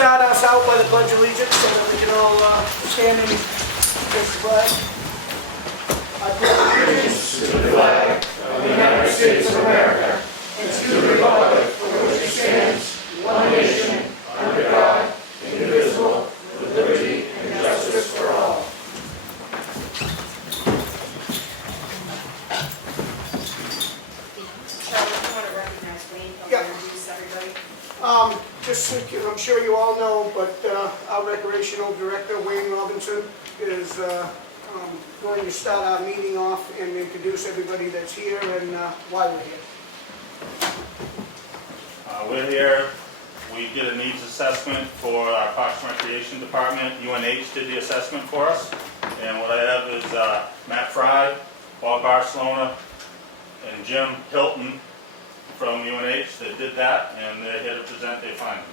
start us out by the Pledge of Allegiance so that we can all stand and kiss the flag. I pledge allegiance to the flag of the United States of America and to the republic for which it stands, one nation, under God, indivisible, with liberty and justice for all. Charlotte, you want to recognize Wayne? Yeah. Introduce everybody. Just so I'm sure you all know, but our recreational director, Wayne Robinson, is going to start our meeting off and introduce everybody that's here and why we're here. We're here, we did a needs assessment for our Parks and Recreation Department. UNH did the assessment for us. And what I have is Matt Fry, Bob Barcelona, and Jim Hilton from UNH that did that, and they're here to present their findings.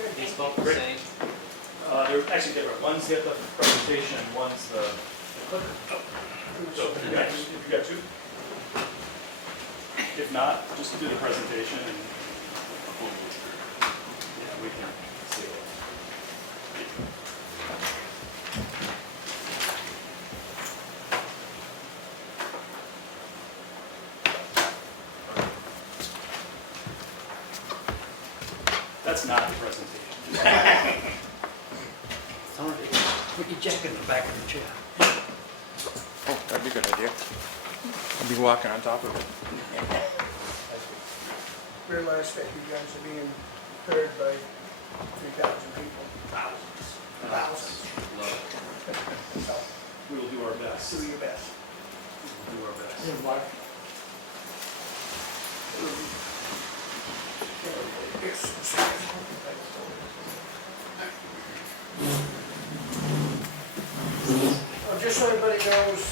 Okay. These both the same? They're actually different. One's the presentation and one's the clicker. So if you got two. If not, just do the presentation and yeah, we can see it. That's not the presentation. Sorry. Put your jacket in the back of the chair. Oh, that'd be a good idea. I'd be walking on top of it. Realize that you guys are being heard by 3,000 people. Thousands. So, We will do our best. do your best. We'll do our best. Yes. Just so everybody knows,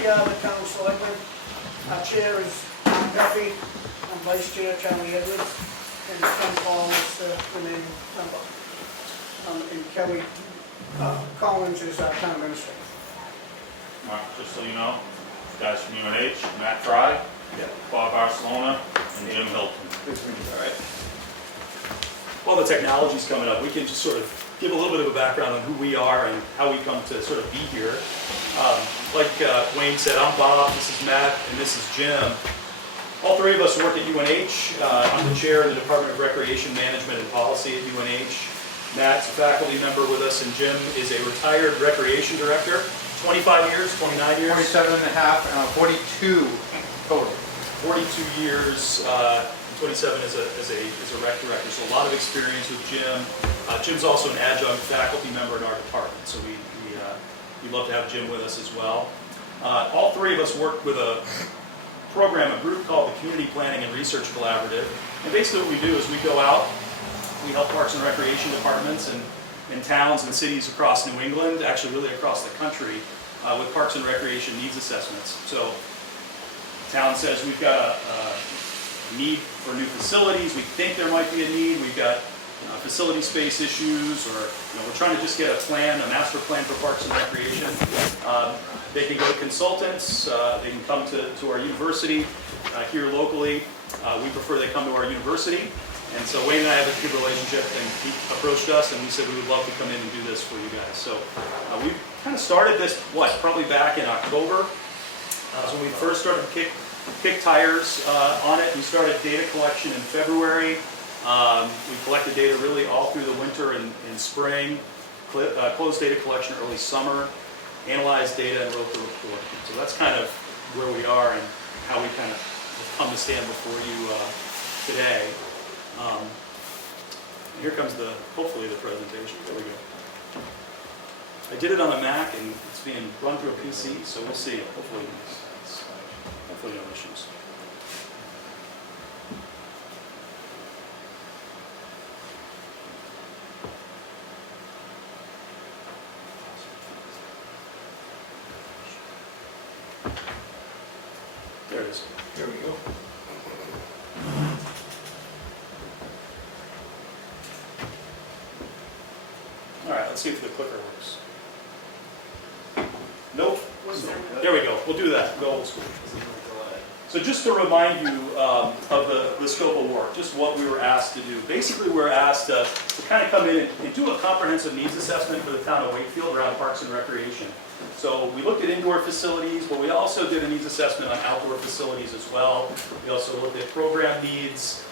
we are the town selectmen. Our chair is Duffy, and vice chair Charlie Edwards, and Ken Collins is the main member. And Kelley Collins is our town administrator. Mark, just so you know, guys from UNH, Matt Fry, Bob Barcelona, and Jim Hilton. All right. While the technology's coming up, we can just sort of give a little bit of a background on who we are and how we come to sort of be here. Like Wayne said, I'm Bob, this is Matt, and this is Jim. All three of us work at UNH. I'm the chair of the Department of Recreation Management and Policy at UNH. Matt's a faculty member with us, and Jim is a retired recreation director. 25 years, 29 years? 27 and a half, 42 total. 42 years, 27 as a rec director, so a lot of experience with Jim. Jim's also an adjunct faculty member in our department, so we'd love to have Jim with us as well. All three of us work with a program, a group called the Community Planning and Research Collaborative. And basically what we do is we go out, we help Parks and Recreation departments and towns and cities across New England, actually really across the country, with Parks and Recreation needs assessments. So town says we've got a need for new facilities, we think there might be a need, we've got facility space issues, or we're trying to just get a plan, a master plan for Parks and Recreation. They can go to consultants, they can come to our university here locally. We prefer they come to our university. And so Wayne and I have a good relationship, and he approached us and we said we would love to come in and do this for you guys. So we kind of started this, probably back in October. So when we first started to kick tires on it. We started data collection in February. We collected data really all through the winter and spring, closed data collection early summer, analyzed data and wrote the report. So that's kind of where we are and how we kind of come to stand before you today. Here comes hopefully the presentation. There we go. I did it on a Mac and it's being run through a PC, so we'll see. Hopefully no issues. There it is. There we go. All right, let's see if the clicker works. Nope. What's that? There we go. We'll do that. Go old school. So just to remind you of the scope of work, just what we were asked to do. Basically, we were asked to kind of come in and do a comprehensive needs assessment for the town of Wakefield around parks and recreation. So we looked at indoor facilities, but we also did a needs assessment on outdoor facilities as well. We also looked at program needs.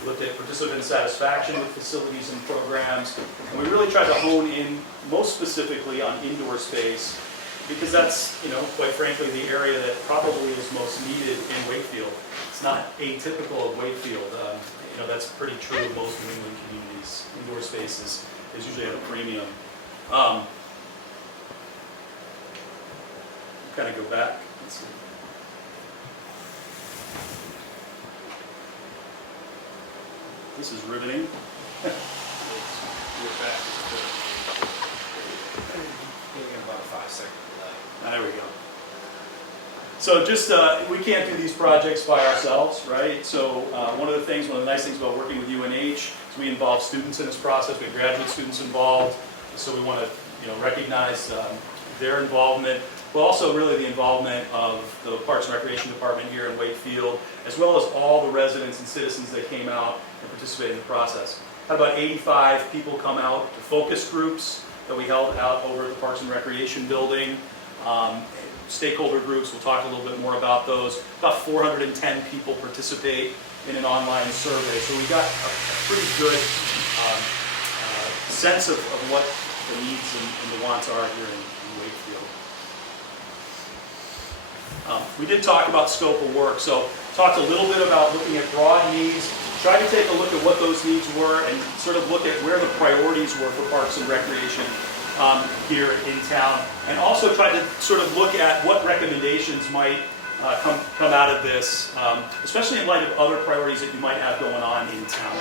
We looked at participant satisfaction with facilities and programs. And we really tried to hone in most specifically on indoor space, because that's, quite frankly, the area that probably is most needed in Wakefield. It's not atypical of Wakefield. That's pretty true of most New England communities. Indoor space is usually at a premium. Kind of go back. Let's see. This is riveting. There we go. So just, we can't do these projects by ourselves, right? So one of the nice things about working with UNH is we involve students in this process. We have graduate students involved. So we want to, recognize their involvement, but also really the involvement of the Parks and Recreation Department here in Wakefield, as well as all the residents and citizens that came out and participated in the process. Had about 85 people come out to focus groups that we held out over at the Parks and Recreation building. Stakeholder groups, we'll talk a little bit more about those. About 410 people participate in an online survey. So we got a pretty good sense of what the needs and the wants are here in Wakefield. We did talk about scope of work. So talked a little bit about looking at broad needs, tried to take a look at what those needs were and sort of look at where the priorities were for parks and recreation here in town, and also tried to sort of look at what recommendations might come out of this, especially in light of other priorities that you might have going on in town.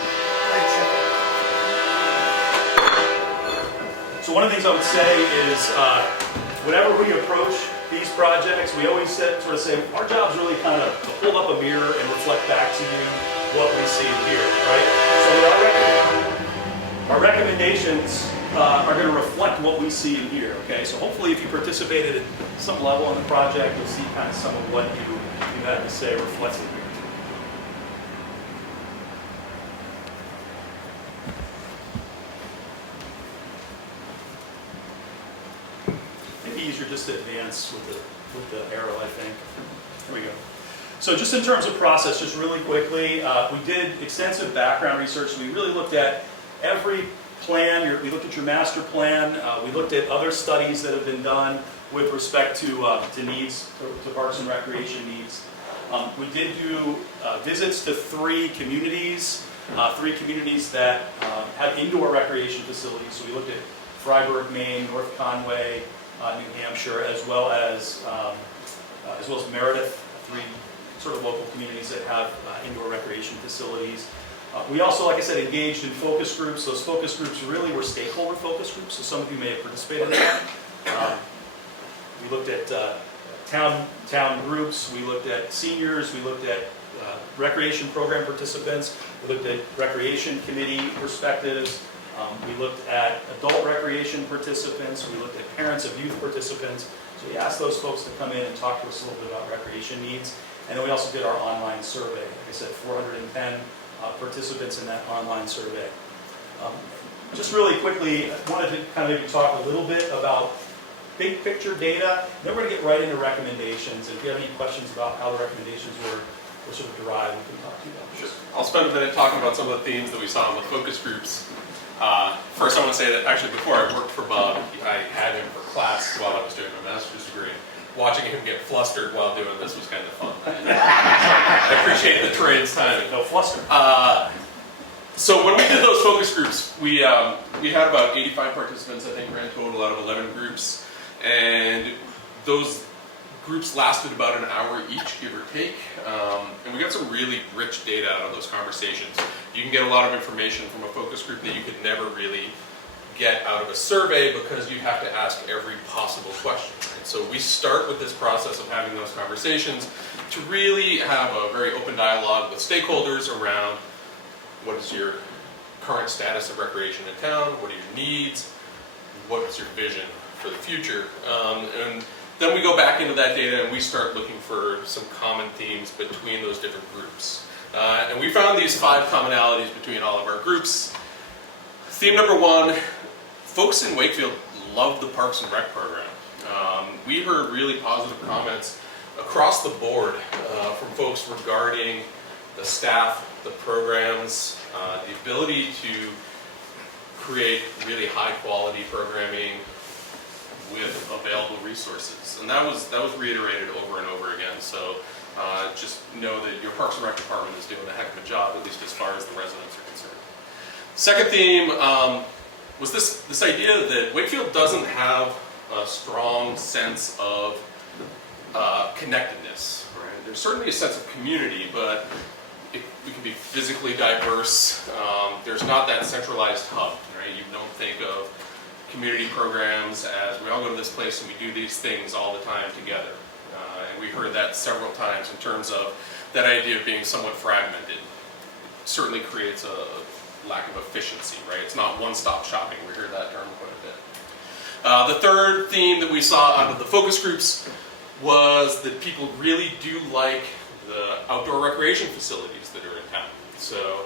So one of the things I would say is, whenever we approach these projects, we always sort of say, our job is really kind of to hold up a mirror and reflect back to you what we see here, right? So our recommendations are going to reflect what we see in here, okay? So hopefully if you participated at some level in the project, you'll see kind of some of what you had to say reflected here. Maybe easier just to advance with the arrow, I think. Here we go. So just in terms of process, just really quickly, we did extensive background research. We really looked at every plan. We looked at your master plan. We looked at other studies that have been done with respect to needs, to parks and recreation needs. We did do visits to three communities that have indoor recreation facilities. So we looked at Freiburg, Maine, North Conway, New Hampshire, as well as Meredith, three sort of local communities that have indoor recreation facilities. We also, like I said, engaged in focus groups. Those focus groups really were stakeholder focus groups, so some of you may have participated in that. We looked at town groups, we looked at seniors, we looked at recreation program participants, we looked at recreation committee perspectives, we looked at adult recreation participants, we looked at parents of youth participants. So we asked those folks to come in and talk to us a little bit about recreation needs. And then we also did our online survey. Like I said, 410 participants in that online survey. Just really quickly, I wanted to kind of maybe talk a little bit about big picture data. Then we're going to get right into recommendations. And if you have any questions about how the recommendations were sort of derived, we can talk to you about this. Sure. I'll spend a minute talking about some of the themes that we saw in the focus groups. First, I want to say that actually before I worked for Bob, I had him for class while I was doing my master's degree. Watching him get flustered while doing this was kind of fun. I appreciate the train's timing. No fluster. So when we did those focus groups, we had about 85 participants, I think, ran total out of 11 groups. And those groups lasted about an hour each, give or take. And we got some really rich data out of those conversations. You can get a lot of information from a focus group that you could never really get out of a survey because you have to ask every possible question. Right? So we start with this process of having those conversations to really have a very open dialogue with stakeholders around what is your current status of recreation in town, what are your needs, what's your vision for the future. And Then we go back into that data and we start looking for some common themes between those different groups. And we found these 5 commonalities between all of our groups. Theme number 1, folks in Wakefield love the Parks and Rec program. We heard really positive comments across the board from folks regarding the staff, the programs, the ability to create really high quality programming with available resources. And that was reiterated over and over again. So just know that your Parks and Rec department is doing a heck of a job, at least as far as the residents are concerned. Second theme was this idea that Wakefield doesn't have a strong sense of connectedness. Right? There's certainly a sense of community, but we can be physically diverse. There's not that centralized hub. Right? You don't think of community programs as we all go to this place and we do these things all the time together. And we heard that several times in terms of that idea of being somewhat fragmented. It certainly creates a lack of efficiency, right? It's not one-stop shopping. We heard that term quite a bit. The third theme that we saw out of the focus groups was that people really do like the outdoor recreation facilities that are in town. So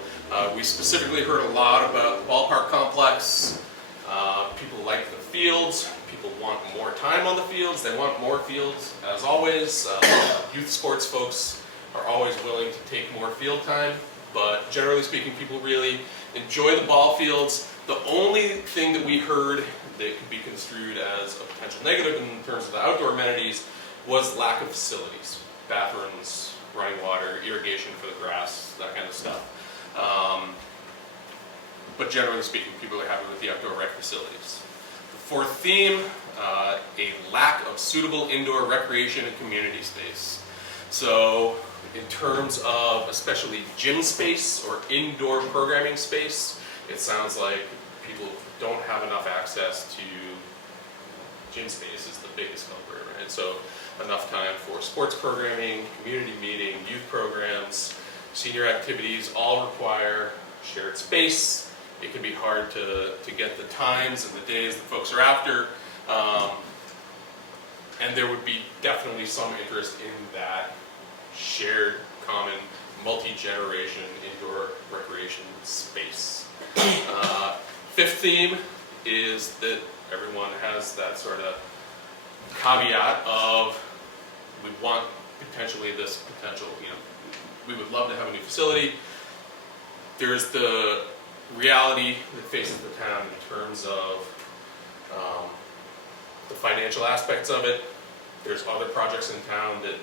we specifically heard a lot about the ballpark complex. People like the fields. People want more time on the fields. They want more fields. As always, youth sports folks are always willing to take more field time. But generally speaking, people really enjoy the ball fields. The only thing that we heard that could be construed as a potential negative in terms of the outdoor amenities was lack of facilities. Bathrooms, running water, irrigation for the grass, that kind of stuff. But generally speaking, people are happy with the outdoor rec facilities. The fourth theme, a lack of suitable indoor recreation and community space. So in terms of especially gym space or indoor programming space, it sounds like people don't have enough access to gym space is the biggest culprit, right? So enough time for sports programming, community meeting, youth programs, senior activities all require shared space. It can be hard to get the times and the days that folks are after. And there would be definitely some interest in that shared, common, multi-generation indoor recreation space. Fifth theme is that everyone has that sort of caveat of we want potentially this potential, we would love to have a new facility. There's the reality that faces the town in terms of the financial aspects of it. There's other projects in town that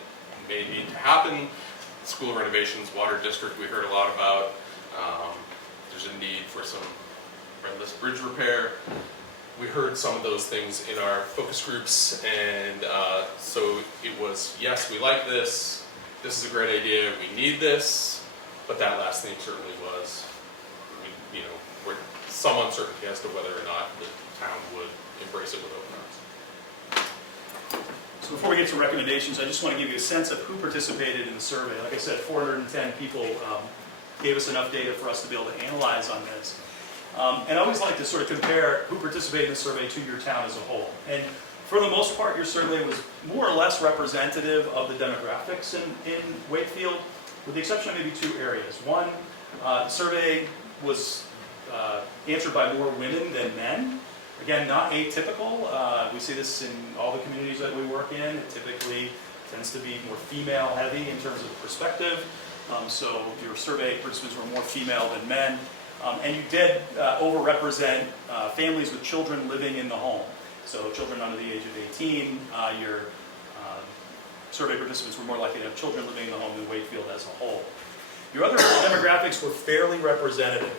may need to happen. School renovations, water district we heard a lot about. There's a need for some Redless bridge repair. We heard some of those things in our focus groups, and so it was, yes, we like this is a great idea, we need this, but that last thing certainly was, we're some uncertainty as to whether or not the town would embrace it with open arms. So before we get to recommendations, I just want to give you a sense of who participated in the survey. Like I said, 410 people gave us enough data for us to be able to analyze on this. And I always like to sort of compare who participated in the survey to your town as a whole. And for the most part, your survey was more or less representative of the demographics in Wakefield, with the exception of maybe 2 areas. One, the survey was answered by more women than men. Again, not atypical. We see this in all the communities that we work in. It typically tends to be more female heavy in terms of perspective. So your survey participants were more female than men. And you did overrepresent families with children living in the home. So children under the age of 18, your survey participants were more likely to have children living in the home than Wakefield as a whole. Your other demographics were fairly representative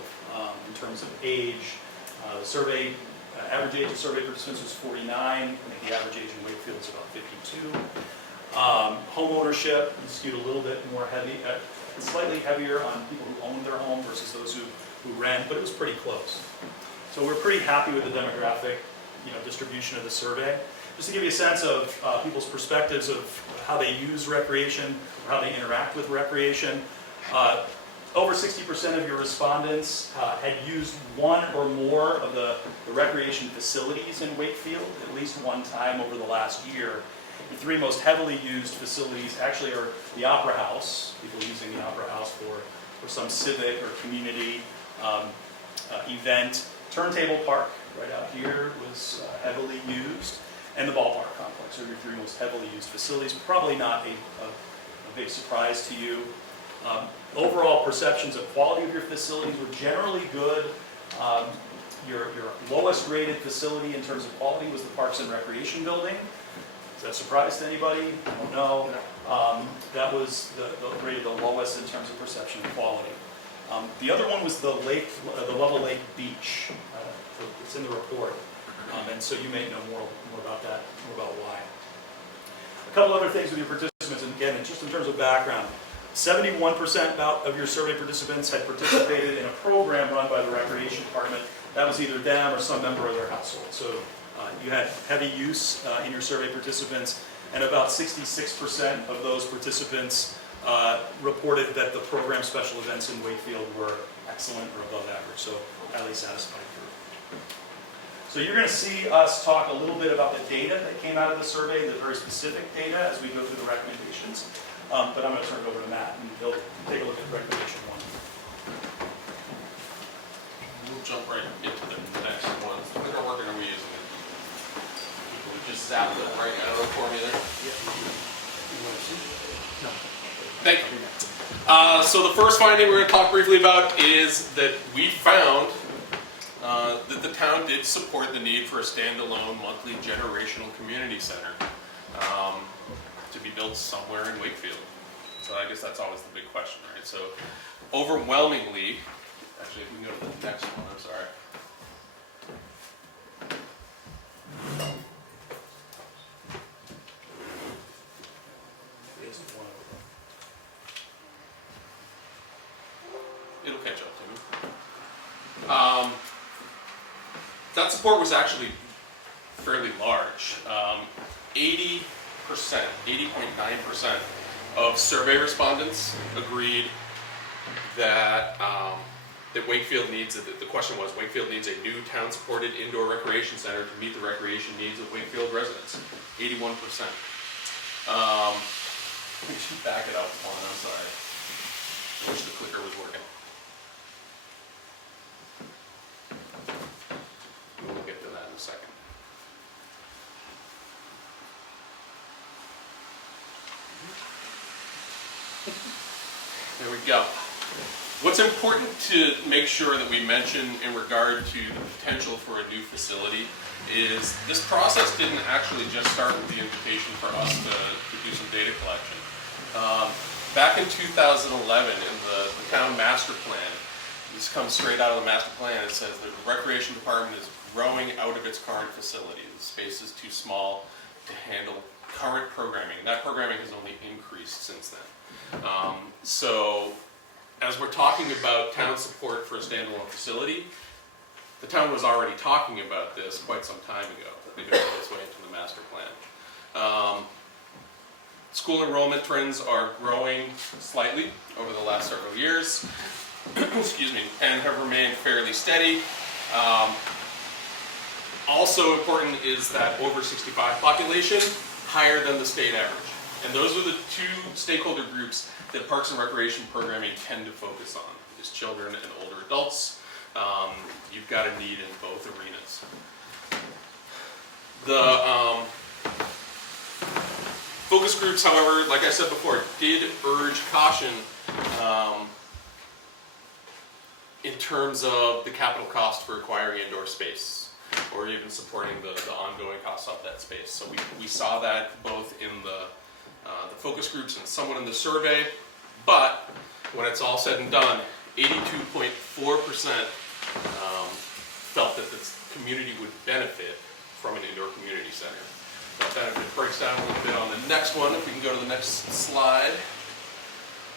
in terms of age. The survey, average age of survey participants was 49. I think the average age in Wakefield is about 52. Home ownership is skewed a little bit more heavy, slightly heavier on people who own their home versus those who rent, but it was pretty close. So we're pretty happy with the demographic distribution of the survey. Just to give you a sense of people's perspectives of how they use recreation, or how they interact with recreation. Over 60% of your respondents had used one or more of the recreation facilities in Wakefield at least one time over the last year. The three most heavily used facilities actually are the Opera House, people using the Opera House for some civic or community event. Turntable Park, right out here, was heavily used, and the ballpark complex are your three most heavily used facilities. Probably not a big surprise to you. Overall perceptions of quality of your facilities were generally good. Your lowest rated facility in terms of quality was the Parks and Recreation Building. Is that a surprise to anybody? I don't know. That was rated the lowest in terms of perception of quality. The other one was the Level Lake Beach. It's in the report, and so you may know more about that, more about why. A couple other things with your participants, and again, just in terms of background, 71% of your survey participants had participated in a program run by the Recreation Department. That was either them or some member of their household. So you had heavy use in your survey participants, and about 66% of those participants reported that the program special events in Wakefield were excellent or above average, so highly satisfied group. So you're going to see us talk a little bit about the data that came out of the survey, the very specific data, as we go through the recommendations. But I'm going to turn it over to Matt, and he'll take a look at recommendation 1. We'll jump right into the next one. So which order are we using? We just zapped it right out of the for me there. Thank you. So the first finding we're going to talk briefly about is that we found that the town did support the need for a standalone monthly generational community center to be built somewhere in Wakefield. So I guess that's always the big question, right? So overwhelmingly, actually if you can go to the next one, I'm sorry. It'll catch up to me. That support was actually fairly large. 80%, 80.9% of survey respondents agreed that that Wakefield needs, the question was, Wakefield needs a new town-supported indoor recreation center to meet the recreation needs of Wakefield residents. 81%. Let me just back it up one, I'm sorry. I wish the clicker was working. We'll get to that in a second. There we go. What's important to make sure that we mention in regard to the potential for a new facility is this process didn't actually just start with the invitation for us to do some data collection. Back in 2011 in the town master plan, this comes straight out of the master plan, it says that the recreation department is growing out of its current facility. The space is too small to handle current programming. That programming has only increased since then. So as we're talking about town support for a standalone facility, the town was already talking about this quite some time ago. They've been on this way into the master plan. School enrollment trends are growing slightly over the last several years, excuse me, and have remained fairly steady. Also important is that over 65 population, higher than the state average. And those are the two stakeholder groups that Parks and Recreation programming tend to focus on, is children and older adults. You've got a need in both arenas. The focus groups, however, like I said before, did urge caution in terms of the capital cost for acquiring indoor space, or even supporting the ongoing costs of that space. So we saw that both in the focus groups and somewhat in the survey, but when it's all said and done, 82.4% felt that the community would benefit from an indoor community center. That benefit breaks down a little bit on the next one, if we can go to the next slide.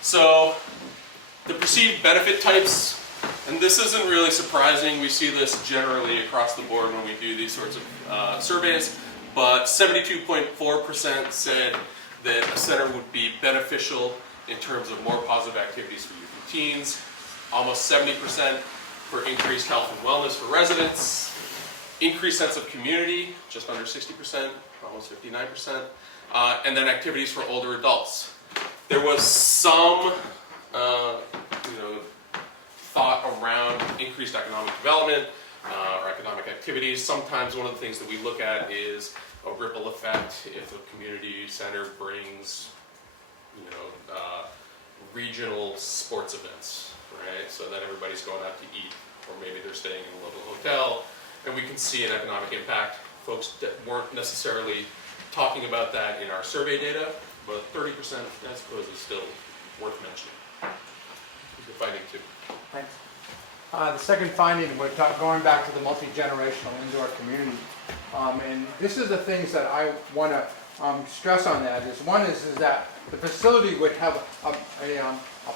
So the perceived benefit types, and this isn't really surprising, we see this generally across the board when we do these sorts of surveys, but 72.4% said that a center would be beneficial in terms of more positive activities for youth and teens, almost 70% for increased health and wellness for residents, increased sense of community, just under 60%, almost 59%, and then activities for older adults. There was some thought around increased economic development or economic activities. Sometimes one of the things that we look at is a ripple effect. If a community center brings regional sports events, right? So that everybody's going out to eat, or maybe they're staying in a local hotel, and we can see an economic impact. Folks that weren't necessarily talking about that in our survey data, but 30%, I suppose, is still worth mentioning. Good finding too. Thanks. The second finding, we're going back to the multi-generational indoor community. And this is the things that I want to stress on that is, one is that the facility would have a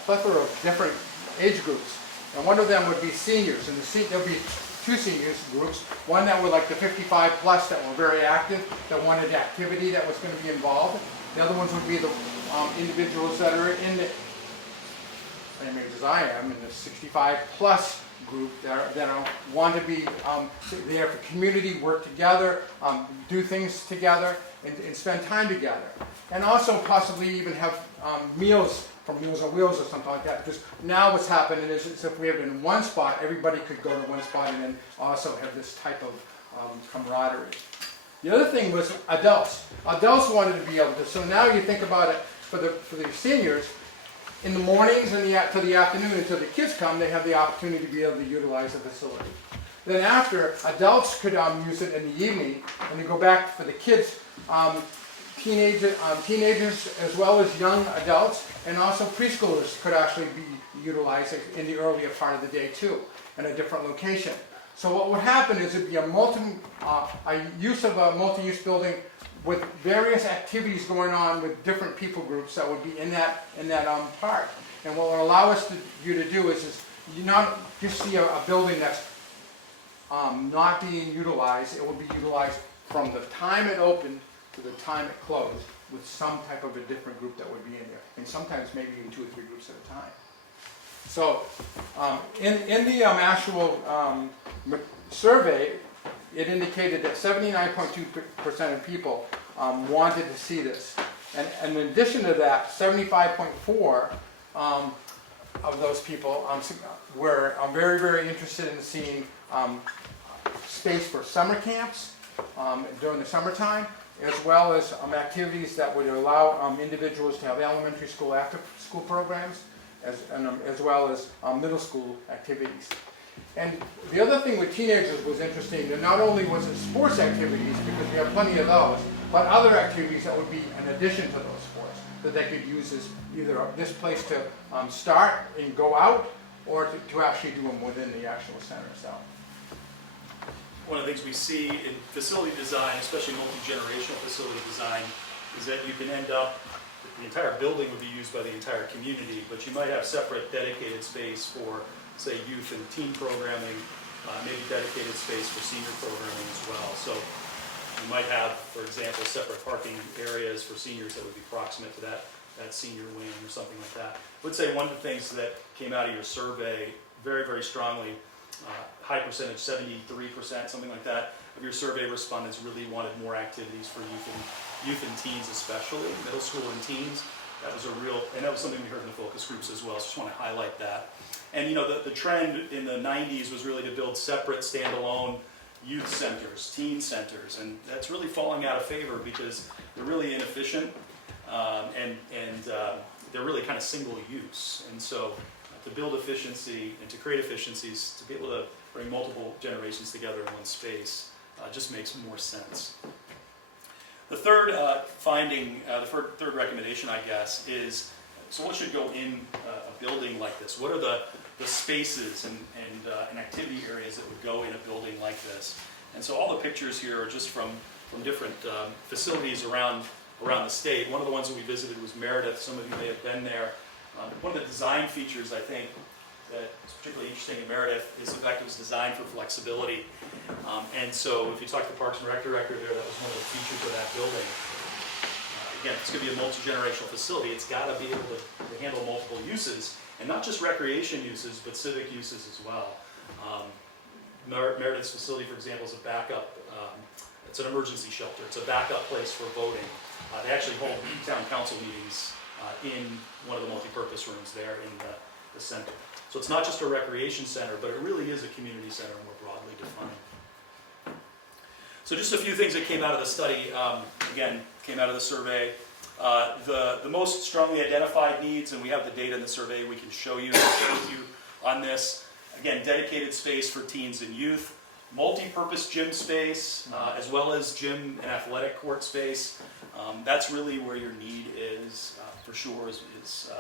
plethora of different age groups. And one of them would be seniors, and there'll be two seniors groups. One that were like the 55 plus that were very active, that wanted activity that was going to be involved. The other ones would be the individuals that are in the same age as I am, in the 65 plus group that want to be there for community, work together, do things together, and spend time together. And also possibly even have meals from Meals on Wheels or something like that. Because now what's happening is if we have it in one spot, everybody could go to one spot and then also have this type of camaraderie. The other thing was adults. Adults wanted to be able to, so now you think about it for the seniors, in the mornings and to the afternoon until the kids come, they have the opportunity to be able to utilize the facility. Then after, adults could use it in the evening, and you go back for the kids, teenagers as well as young adults, and also preschoolers could actually be utilized in the earlier part of the day too, in a different location. So what would happen is it'd be a use of a multi-use building with various activities going on with different people groups that would be in that part. And what will allow you to do is you not just see a building that's not being utilized. It will be utilized from the time it opened to the time it closed, with some type of a different group that would be in there, and sometimes maybe even 2 or 3 groups at a time. So in the actual survey, it indicated that 79.2% of people wanted to see this. And in addition to that, 75.4% of those people were very, very interested in seeing space for summer camps during the summertime, as well as activities that would allow individuals to have elementary school after-school programs, as well as middle school activities. And the other thing with teenagers was interesting, that not only was it sports activities, because we have plenty of those, but other activities that would be in addition to those sports, that they could use either this place to start and go out, or to actually do them within the actual center itself. One of the things we see in facility design, especially multi-generational facility design, is that you can end up, the entire building would be used by the entire community, but you might have separate dedicated space for, say, youth and teen programming, maybe dedicated space for senior programming as well. So you might have, for example, separate parking areas for seniors that would be proximate to that senior wing or something like that. I would say one of the things that came out of your survey very, very strongly, high percentage, 73%, something like that, of your survey respondents really wanted more activities for youth and teens especially, middle school and teens. That was and that was something we heard in the focus groups as well, so just want to highlight that. And the trend in the 90s was really to build separate, standalone youth centers, teen centers, and that's really falling out of favor because they're really inefficient, and they're really kind of single use. And so to build efficiency and to create efficiencies, to be able to bring multiple generations together in one space just makes more sense. The third finding, the third recommendation, I guess, is, so what should go in a building like this? What are the spaces and activity areas that would go in a building like this? And so all the pictures here are just from different facilities around the state. One of the ones that we visited was Meredith. Some of you may have been there. One of the design features, I think, that is particularly interesting in Meredith is the fact it was designed for flexibility. And so if you talk to the Parks and Rec director there, that was one of the features of that building. Again, it's going to be a multi-generational facility. It's got to be able to handle multiple uses, and not just recreation uses, but civic uses as well. Meredith's facility, for example, is a backup It's an emergency shelter. It's a backup place for voting. They actually hold town council meetings in one of the multi-purpose rooms there in the center. So it's not just a recreation center, but it really is a community center more broadly defined. So just a few things that came out of the study, again, came out of the survey. The most strongly identified needs, and we have the data in the survey we can show you on this. Again, dedicated space for teens and youth, multi-purpose gym space, as well as gym and athletic court space. That's really where your need is, for sure, is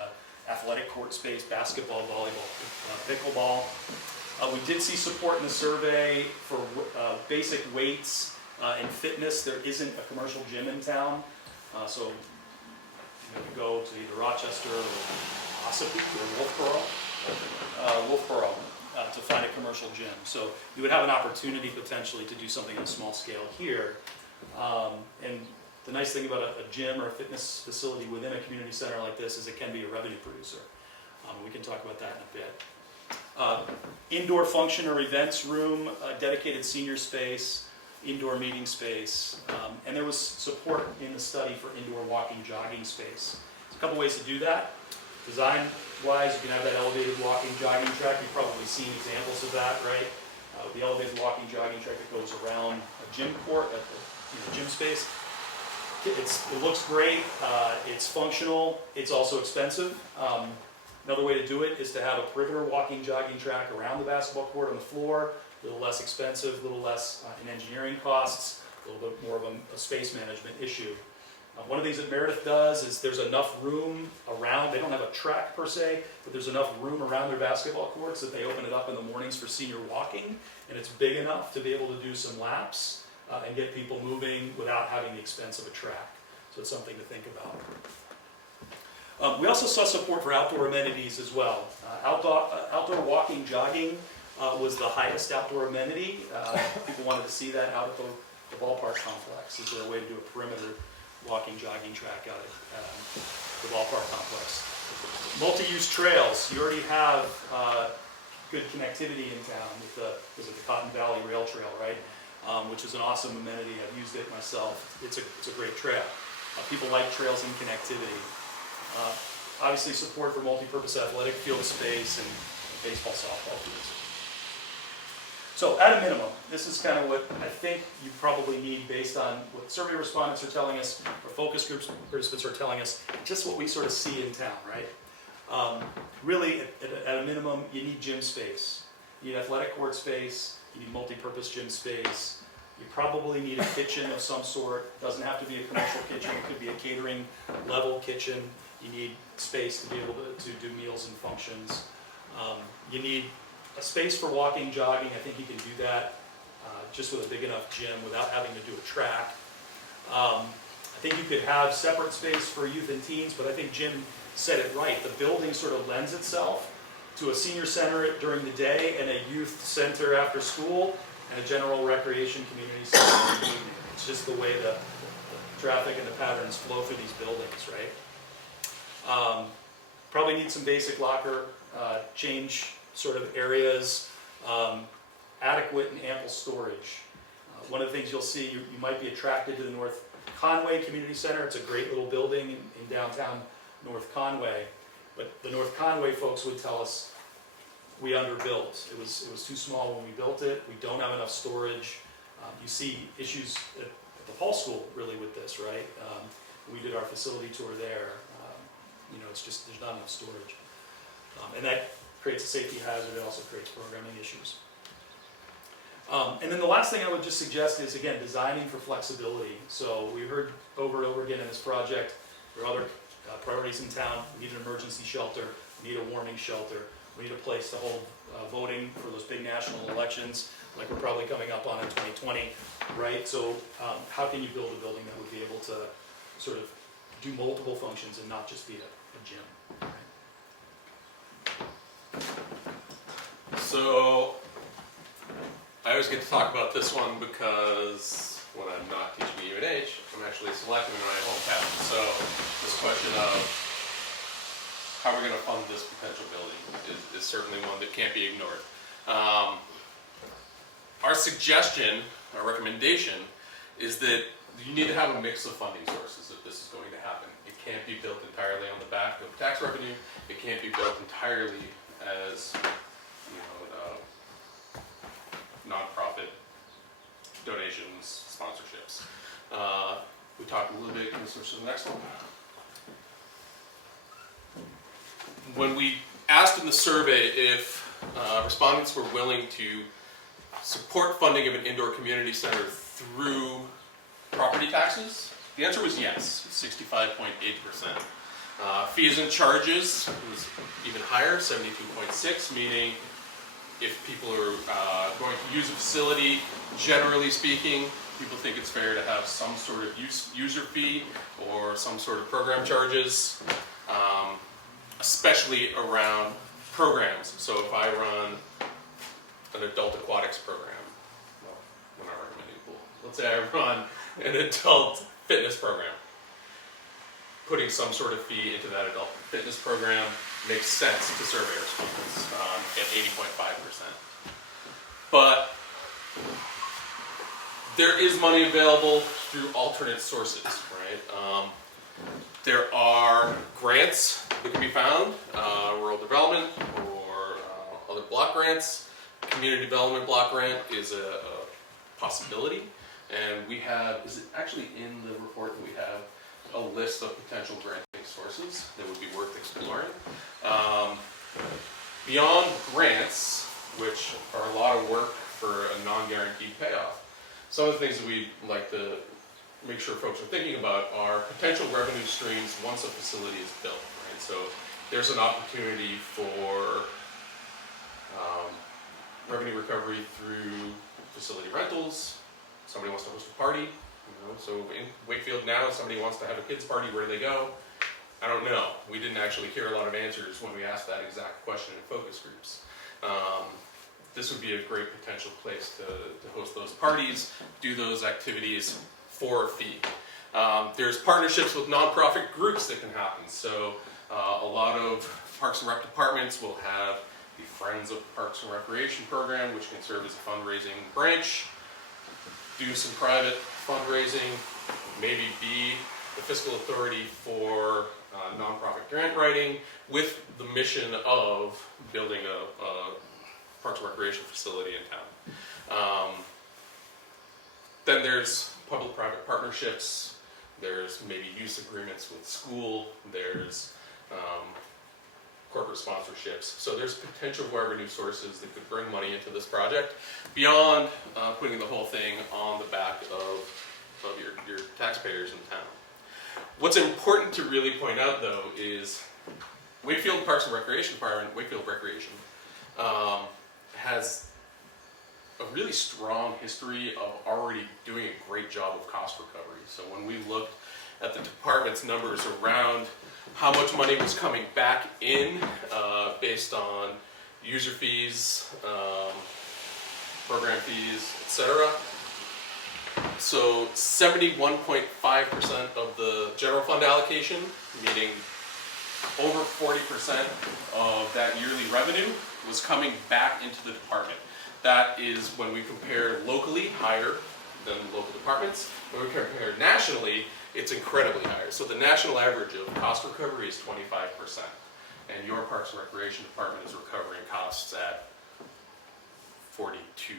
athletic court space, basketball, volleyball, pickleball. We did see support in the survey for basic weights and fitness. There isn't a commercial gym in town, so you can go to either Rochester or Ossipee or Wolfboro to find a commercial gym. So you would have an opportunity potentially to do something on a small scale here. And the nice thing about a gym or a fitness facility within a community center like this is it can be a revenue producer. We can talk about that in a bit. Indoor function or events room, dedicated senior space, indoor meeting space, and there was support in the study for indoor walking, jogging space. There's a couple ways to do that. Design-wise, you can have that elevated walking, jogging track. You've probably seen examples of that, right? The elevated walking, jogging track that goes around a gym court, gym space. It looks great, it's functional, it's also expensive. Another way to do it is to have a perimeter walking, jogging track around the basketball court on the floor, a little less expensive, a little less in engineering costs, a little bit more of a space management issue. One of the things that Meredith does is there's enough room around, they don't have a track per se, but there's enough room around their basketball courts that they open it up in the mornings for senior walking, and it's big enough to be able to do some laps and get people moving without having the expense of a track. So it's something to think about. We also saw support for outdoor amenities as well. Outdoor walking, jogging was the highest outdoor amenity. People wanted to see that out at the ballpark complex. Is there a way to do a perimeter walking, jogging track out at the ballpark complex? Multi-use trails. You already have good connectivity in town with the Cotton Valley Rail Trail, right? Which is an awesome amenity. I've used it myself. It's a great trail. People like trails and connectivity. Obviously support for multi-purpose athletic field space and baseball, softball fields. So at a minimum, this is kind of what I think you probably need based on what survey respondents are telling us, or focus groups participants are telling us, just what we sort of see in town, right? Really, at a minimum, you need gym space. You need athletic court space, you need multi-purpose gym space. You probably need a kitchen of some sort. It doesn't have to be a commercial kitchen, it could be a catering level kitchen. You need space to be able to do meals and functions. You need a space for walking, jogging. I think you can do that just with a big enough gym without having to do a track. I think you could have separate space for youth and teens, but I think Jim said it right. The building sort of lends itself to a senior center during the day and a youth center after school and a general recreation community center in the evening. It's just the way the traffic and the patterns flow through these buildings, right? Probably need some basic locker change sort of areas, adequate and ample storage. One of the things you'll see, you might be attracted to the North Conway Community Center. It's a great little building in downtown North Conway, but the North Conway folks would tell us we underbuilt. It was too small when we built it. We don't have enough storage. You see issues at the Paul School really with this, right? We did our facility tour there. It's just there's not enough storage, and that creates a safety hazard. It also creates programming issues. And then the last thing I would just suggest is, again, designing for flexibility. So we heard over and over again in this project, there are other priorities in town. We need an emergency shelter. We need a warming shelter. We need a place to hold voting for those big national elections, like we're probably coming up on in 2020, right? So how can you build a building that would be able to sort of do multiple functions and not just be a gym? So I always get to talk about this one because when I'm not teaching at UNH, I'm actually a selectman in my hometown. So this question of how we're going to fund this potential building is certainly one that can't be ignored. Our suggestion, our recommendation, is that you need to have a mix of funding sources if this is going to happen. It can't be built entirely on the back of tax revenue. It can't be built entirely as, nonprofit donations, sponsorships. We talked a little bit, can we switch to the next one? When we asked in the survey if respondents were willing to support funding of an indoor community center through property taxes, the answer was yes, 65.8%. Fees and charges was even higher, 72.6%, meaning if people are going to use a facility, generally speaking, people think it's fair to have some sort of user fee or some sort of program charges, especially around programs. So if I run an adult aquatics program, well, we're not recommending a pool. Let's say I run an adult fitness program. Putting some sort of fee into that adult fitness program makes sense to survey respondents at 80.5%. But there is money available through alternate sources, right? There are grants that can be found, rural development or other block grants. Community development block grant is a possibility, and we have, is it actually in the report that we have a list of potential granting sources that would be worth exploring. Beyond grants, which are a lot of work for a non-guaranteed payoff, some of the things that we'd like to make sure folks are thinking about are potential revenue streams once a facility is built, right? So there's an opportunity for revenue recovery through facility rentals. Somebody wants to host a party, so in Wakefield now, somebody wants to have a kids party, where do they go? I don't know. We didn't actually hear a lot of answers when we asked that exact question in focus groups. This would be a great potential place to host those parties, do those activities for a fee. There's partnerships with nonprofit groups that can happen. So a lot of Parks and Rec departments will have the Friends of Parks and Recreation program, which can serve as a fundraising branch. Do some private fundraising, maybe be the fiscal authority for nonprofit grant writing with the mission of building a Parks and Recreation facility in town. Then there's public-private partnerships, there's maybe use agreements with school, there's corporate sponsorships. So there's potential revenue sources that could bring money into this project beyond putting the whole thing on the back of your taxpayers in town. What's important to really point out, though, is Wakefield Parks and Recreation Department, Wakefield Recreation, has a really strong history of already doing a great job of cost recovery. So when we looked at the department's numbers around how much money was coming back in based on user fees, program fees, etc. So 71.5% of the general fund allocation, meaning over 40% of that yearly revenue, was coming back into the department. That is, when we compare locally, higher than local departments. When we compare nationally, it's incredibly higher. So the national average of cost recovery is 25%. And your Parks and Recreation Department is recovering costs at 42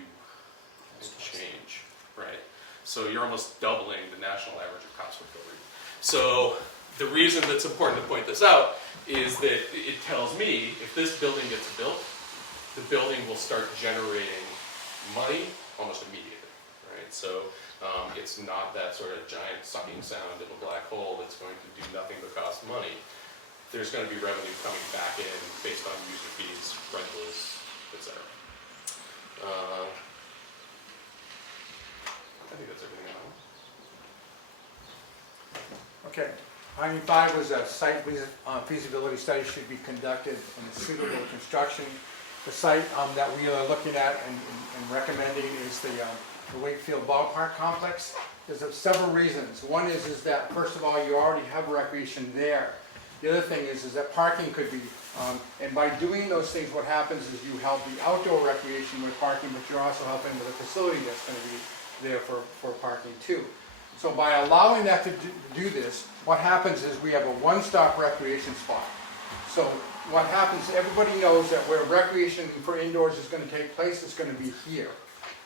and change, right? So you're almost doubling the national average of cost recovery. So the reason that's important to point this out is that it tells me if this building gets built, the building will start generating money almost immediately, right? So it's not that sort of giant sucking sound of a black hole that's going to do nothing but cost money. There's going to be revenue coming back in based on user fees, rentals, etc. I think that's everything I know. Okay. Item 5 was a site feasibility study should be conducted in a suitable construction. The site that we are looking at and recommending is the Wakefield Ballpark Complex. There's several reasons. One is that, first of all, you already have recreation there. The other thing is that parking could be, and by doing those things, what happens is you help the outdoor recreation with parking, but you're also helping with a facility that's going to be there for parking too. So by allowing that to do this, what happens is we have a one-stop recreation spot. So what happens, everybody knows that where recreation for indoors is going to take place, it's going to be here,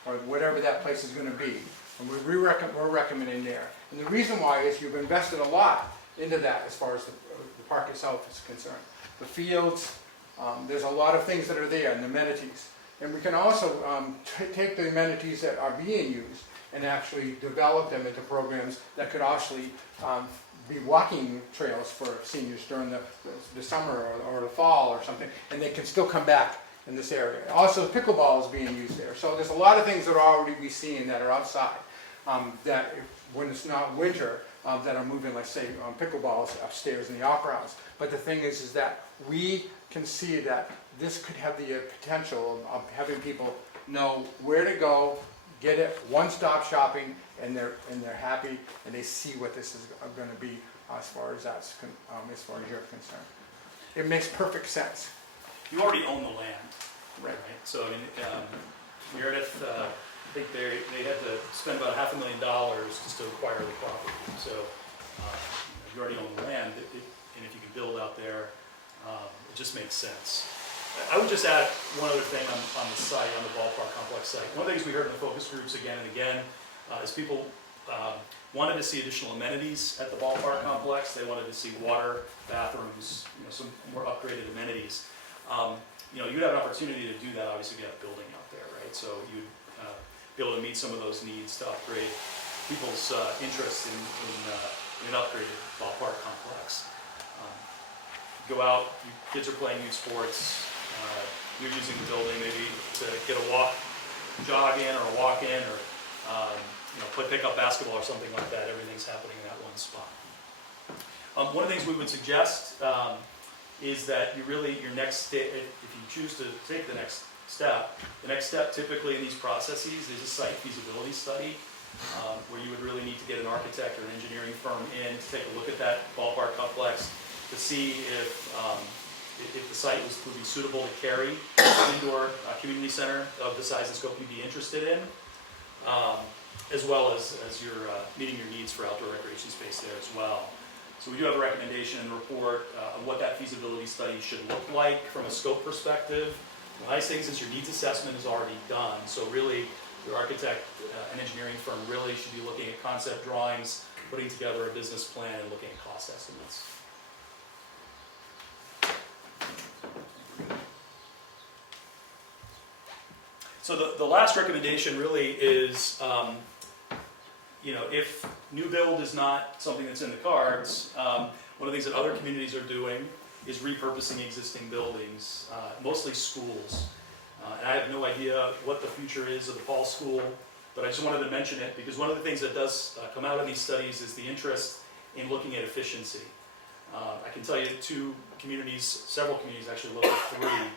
or whatever that place is going to be. And we're recommending there. And the reason why is you've invested a lot into that as far as the park itself is concerned. The fields, there's a lot of things that are there, and the amenities. And we can also take the amenities that are being used and actually develop them into programs that could actually be walking trails for seniors during the summer or the fall or something, and they can still come back in this area. Also, pickleball is being used there. So there's a lot of things that are already be seen that are outside, that when it's not winter, that are moving, let's say, pickleballs upstairs in the opera house. But the thing is that we can see that this could have the potential of having people know where to go, get it, one-stop shopping, and they're happy, and they see what this is going to be as far as you're concerned. It makes perfect sense. You already own the land, Right. right? So I mean, Meredith, I think they had to spend about $500,000 just to acquire the property. So you already own the land, and if you can build out there, it just makes sense. I would just add one other thing on the site, on the ballpark complex site. One of the things we heard in the focus groups again and again is people wanted to see additional amenities at the ballpark complex. They wanted to see water, bathrooms, some more upgraded amenities. You'd have an opportunity to do that, obviously, if you have a building out there, right? So you'd be able to meet some of those needs to upgrade people's interest in an upgraded ballpark complex. Go out, kids are playing youth sports, you're using the building maybe to get a jog in or a walk in, or play pickup basketball or something like that. Everything's happening in that one spot. One of the things we would suggest is that your next step, if you choose to take the next step typically in these processes is a site feasibility study, where you would really need to get an architect or an engineering firm in to take a look at that ballpark complex to see if the site would be suitable to carry an indoor community center of the size and scope you'd be interested in, as well as you're meeting your needs for outdoor recreation space there as well. So we do have a recommendation in the report on what that feasibility study should look like from a scope perspective. The nice thing is your needs assessment is already done, so really your architect and engineering firm really should be looking at concept drawings, putting together a business plan, and looking at cost estimates. So the last recommendation really is, if new build is not something that's in the cards, one of the things that other communities are doing is repurposing existing buildings, mostly schools. And I have no idea what the future is of the Paul School, but I just wanted to mention it because one of the things that does come out of these studies is the interest in looking at efficiency. I can tell you several communities actually, three,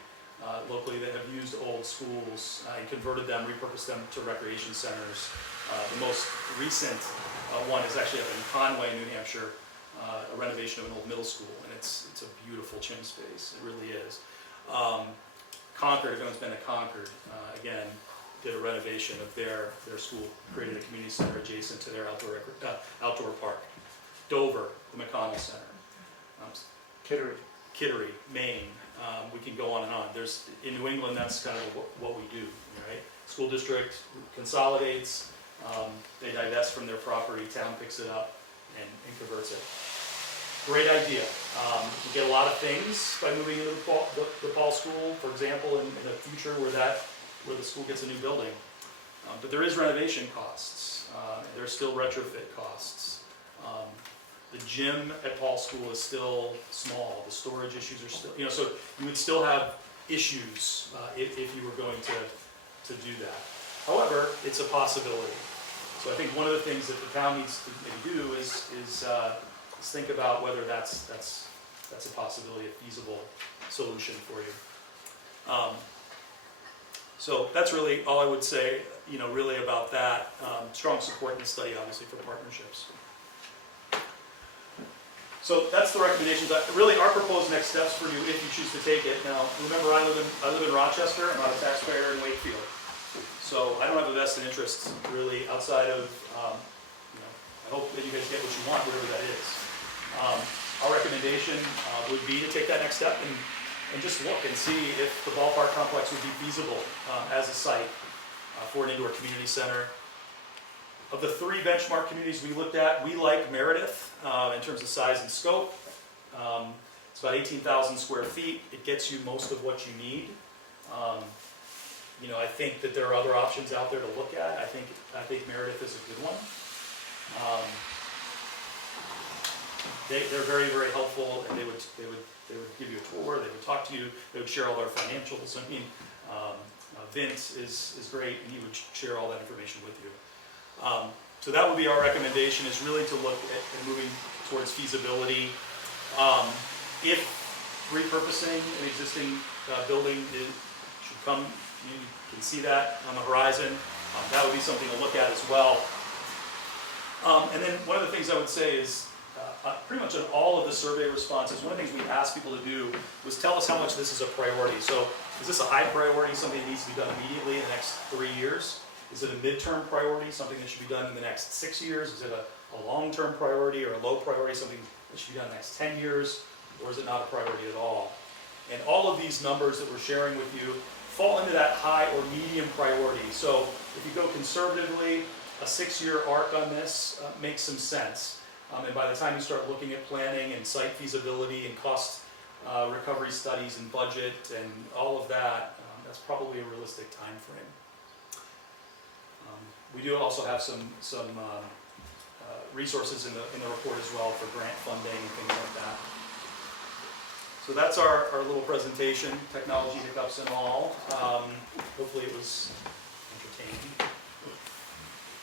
locally that have used old schools and converted them, repurposed them to recreation centers. The most recent one is actually up in Conway, New Hampshire, a renovation of an old middle school, and it's a beautiful gym space. It really is. Concord, if anyone's been to Concord, again, did a renovation of their school, created a community center adjacent to their outdoor park. Dover, the MacDonald Center. Kittery, Maine. We can go on and on. In New England, that's kind of what we do, right? School district consolidates, they divest from their property, town picks it up and converts it. Great idea. You get a lot of things by moving into the Paul School, for example, in the future where the school gets a new building. But there is renovation costs. There's still retrofit costs. The gym at Paul School is still small. The storage issues are still, so you would still have issues if you were going to do that. However, it's a possibility. So I think one of the things that the town needs to maybe do is think about whether that's a possibility, a feasible solution for you. So that's really all I would say, really about that. Strong support in the study, obviously, for partnerships. So that's the recommendations. Really, our proposed next steps for you if you choose to take it. Now, remember, I live in Rochester. I'm not a taxpayer in Wakefield. So I don't have a vested interest really outside of, I hope that you guys get what you want, whatever that is. Our recommendation would be to take that next step and just look and see if the ballpark complex would be feasible as a site for an indoor community center. Of the 3 benchmark communities we looked at, we like Meredith in terms of size and scope. It's about 18,000 square feet. It gets you most of what you need. I think that there are other options out there to look at. I think Meredith is a good one. They're very, very helpful, and they would give you a tour. They would talk to you. They would share all their financials. I mean, Vince is great, and he would share all that information with you. So that would be our recommendation, is really to look at moving towards feasibility. If repurposing an existing building should come, you can see that on the horizon. That would be something to look at as well. And then one of the things I would say is, pretty much in all of the survey responses, one of the things we asked people to do was tell us how much this is a priority. So is this a high priority, something that needs to be done immediately in the next 3 years? Is it a midterm priority, something that should be done in the next 6 years? Is it a long-term priority or a low priority, something that should be done in the next 10 years? Or is it not a priority at all? And all of these numbers that we're sharing with you fall into that high or medium priority. So if you go conservatively, a 6-year arc on this makes some sense. And by the time you start looking at planning and site feasibility and cost recovery studies and budget and all of that, that's probably a realistic time frame. We do also have some resources in the report as well for grant funding and things like that. So that's our little presentation, technology hiccups and all. Hopefully it was entertaining.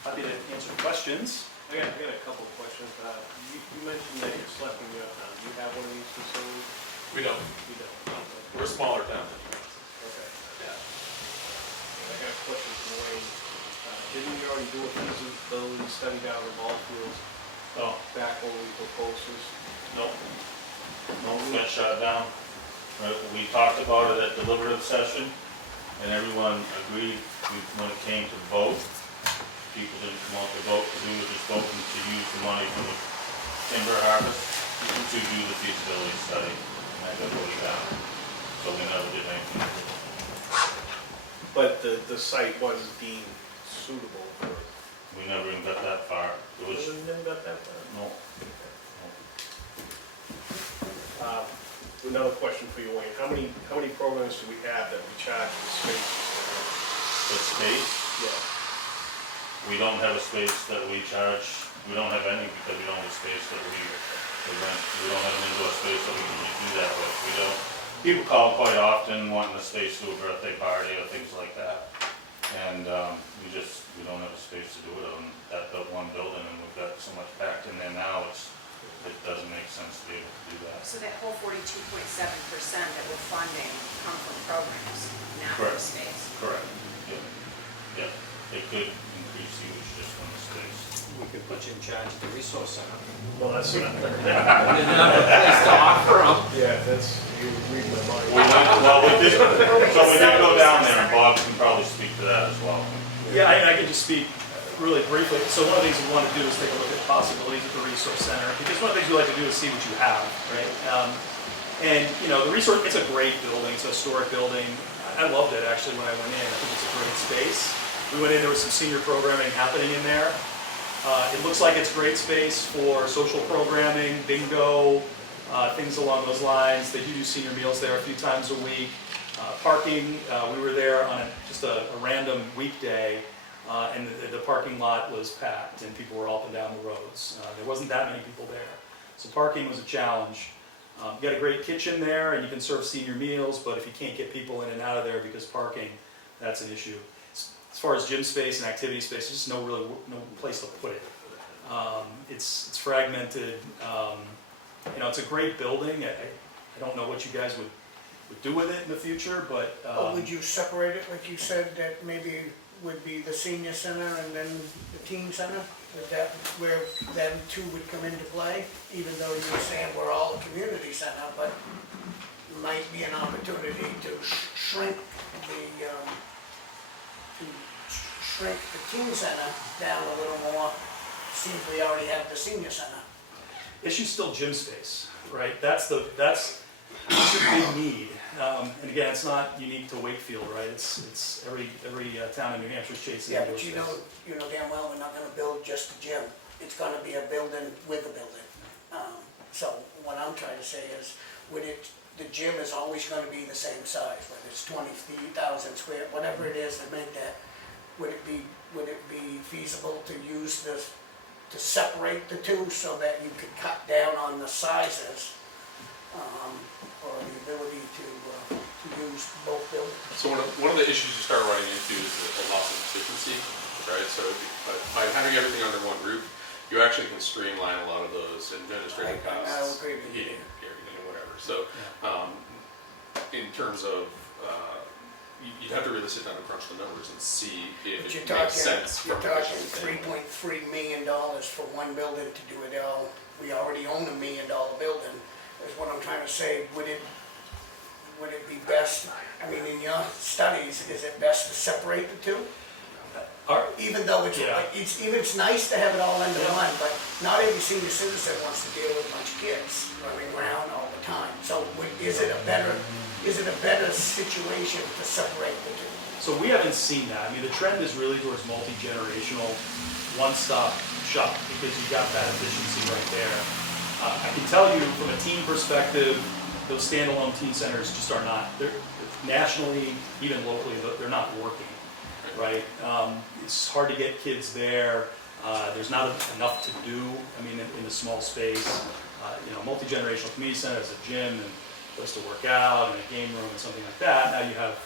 Happy to answer questions. I got a couple of questions. You mentioned that you're selecting your town. Do you have one of these facilities? We don't. You don't. We're a smaller town. Okay. Yeah. I got a question from Wayne. Didn't we already do a feasibility study down in Ballfields Oh, back when we proposed this? no, we got shut down. Right, we talked about it at deliberative session, and everyone agreed when it came to vote. People didn't want to vote, we were just voting to use the money from the timber harvest to do the feasibility study, and that got voted down. So we never did anything. But the site was deemed suitable for. We never even got that far. It was, We never got that far. no. Another question for you, Wayne. How many programs do we have that we charge for space? The space, Yeah. we don't have a space that we charge, we don't have any because we don't have a space that we rent. We don't have an indoor space that we can do that with. We don't, people call quite often wanting a space to a birthday party or things like that. And we don't have a space to do it on that one building, and we've got so much packed in there now, it doesn't make sense to be able to do that. So that whole 42.7% that we're funding come from programs, not from Correct. space. Correct, yeah. It could increase usage just from the space. We could put you in charge of the resource center. Well, that's not. We didn't have a place to offer them. Yeah, that's, you read my mind. We did go down there, and Bob can probably speak to that as well. Yeah, I can just speak really briefly. So one of the things we want to do is take a look at possibilities at the resource center, because one of the things we like to do is see what you have, right? And the resource, it's a great building, it's a historic building. I loved it actually when I went in. I think it's a great space. We went in, there was some senior programming happening in there. It looks like it's great space for social programming, bingo, things along those lines. They do senior meals there a few times a week. Parking, we were there on just a random weekday, and the parking lot was packed and people were up and down the roads. There wasn't that many people there. So parking was a challenge. You got a great kitchen there and you can serve senior meals, but if you can't get people in and out of there because parking, that's an issue. As far as gym space and activity space, there's just no place to put it. It's fragmented. It's a great building. I don't know what you guys would do with it in the future, but Or would you separate it, like you said, that maybe would be the senior center and then the teen center? Is that where them two would come into play? Even though you were saying we're all a community center, but might be an opportunity to shrink shrink the teen center down a little more, seems we already have the senior center. Issue's still gym space, right? That's a big need. And again, it's not unique to Wakefield, right? It's every town in New Hampshire's chasing Yeah, indoor but space. you know damn well we're not gonna build just a gym. It's gonna be a building with a building. So what I'm trying to say is, the gym is always gonna be the same size, whether it's 20,000 square, whatever it is to make that. Would it be feasible to use this, to separate the two so that you could cut down on the sizes, or the ability to use both buildings? So one of the issues you start running into is the loss of efficiency, right? So by having everything under one roof, you actually can streamline a lot of those administrative costs. I agree with you. Heating, everything, and whatever. So in terms of, you'd have to really sit down and crunch the numbers and see if But it makes sense you're from talking efficiency. $3.3 million for one building to do it all. We already own $1 million building, is what I'm trying to say. Would it be best, I mean, in your studies, is it best to separate the two? Even though it's nice to have it all under one, but not every senior citizen wants to deal with a bunch of kids running around all the time. So is it a better situation to separate the two? So we haven't seen that. I mean, the trend is really towards multi-generational, one-stop shop, because you got that efficiency right there. I can tell you from a teen perspective, those standalone teen centers just are not, they're nationally, even locally, they're not working, right? It's hard to get kids there. There's not enough to do, I mean, in the small space. Multi-generational community center has a gym and place to work out and a game room and something like that. Now you have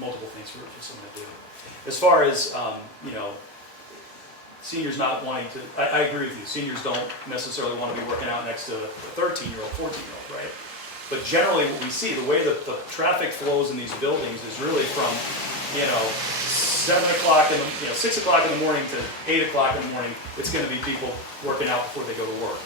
multiple things for someone to do. As far as, seniors not wanting to, I agree with you, seniors don't necessarily want to be working out next to a 13-year-old, 14-year-old, right? But generally what we see, the way that the traffic flows in these buildings is really from, 7 o'clock 6 o'clock in the morning to 8 o'clock in the morning, it's going to be people working out before they go to work.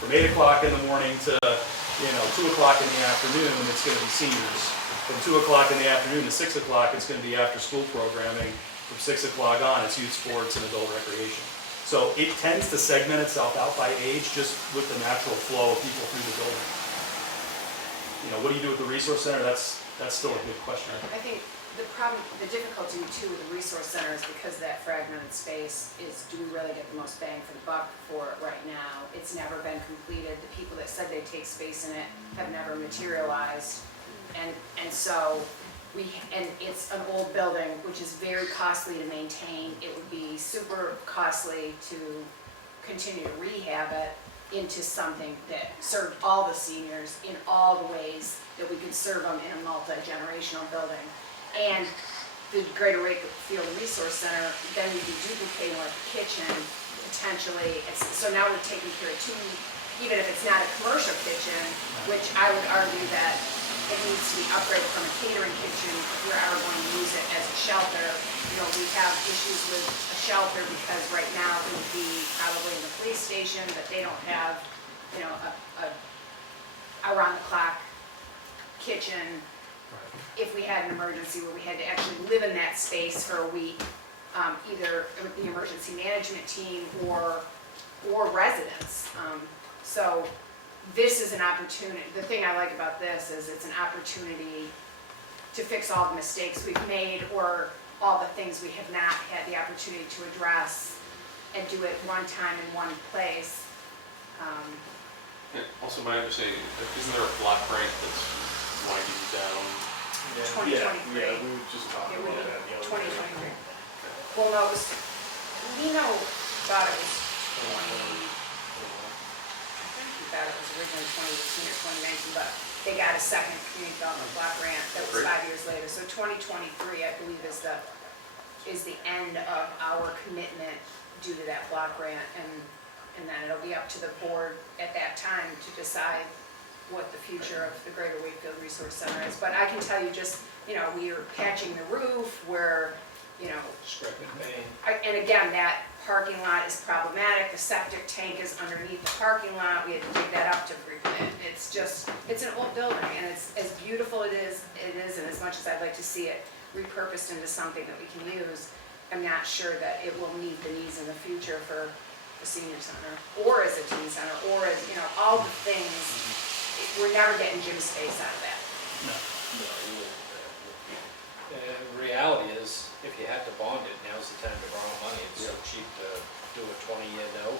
From 8 o'clock in the morning to 2 o'clock in the afternoon, it's going to be seniors. From 2 o'clock in the afternoon to 6 o'clock, it's going to be after school programming. From 6 o'clock on, it's youth sports and adult recreation. So it tends to segment itself out by age, just with the natural flow of people through the building. What do you do with the resource center? That's still a good question. I think the difficulty too with the resource center is because of that fragmented space is, do we really get the most bang for the buck for it right now? It's never been completed. The people that said they'd take space in it have never materialized. And so it's an old building, which is very costly to maintain. It would be super costly to continue to rehab it into something that served all the seniors in all the ways that we could serve them in a multi-generational building. And the Greater Wakefield Resource Center, then we'd be duplicating like the kitchen, potentially. So now we're taking care of two, even if it's not a commercial kitchen, which I would argue that it needs to be upgraded from a catering kitchen if we're ever going to use it as a shelter. We have issues with a shelter because right now it would be probably in the police station, but they don't have, a around-the-clock kitchen. If we had an emergency where we had to actually live in that space for a week, either with the emergency management team or residents. So this is an opportunity. The thing I like about this is it's an opportunity to fix all the mistakes we've made or all the things we have not had the opportunity to address and do it one time in one place. And also, my understanding, isn't there a block grant that's winding down? 2023. Yeah, we were just talking about that the other day. 2023. Well, no, we thought it was 20, I think we thought it was originally 2018 or 2019, but they got a second community development block grant that was 5 years later. So 2023, I believe, is the end of our commitment due to that block grant, and then it'll be up to the board at that time to decide what the future of the Greater Wakefield Resource Center is. But I can tell you just, we are patching the roof, we're, Scraping paint. and again, that parking lot is problematic, the septic tank is underneath the parking lot, we had to dig that up to prevent it. It's an old building, and it's as beautiful as it it is, and as much as I'd like to see it repurposed into something that we can use, I'm not sure that it will meet the needs in the future for the senior center, or as a teen center, or as, you know, all the things. We're never getting gym space out of that. No. The reality is, if you have to bond it, now's the time to borrow money. It's so cheap to do a 20-year note.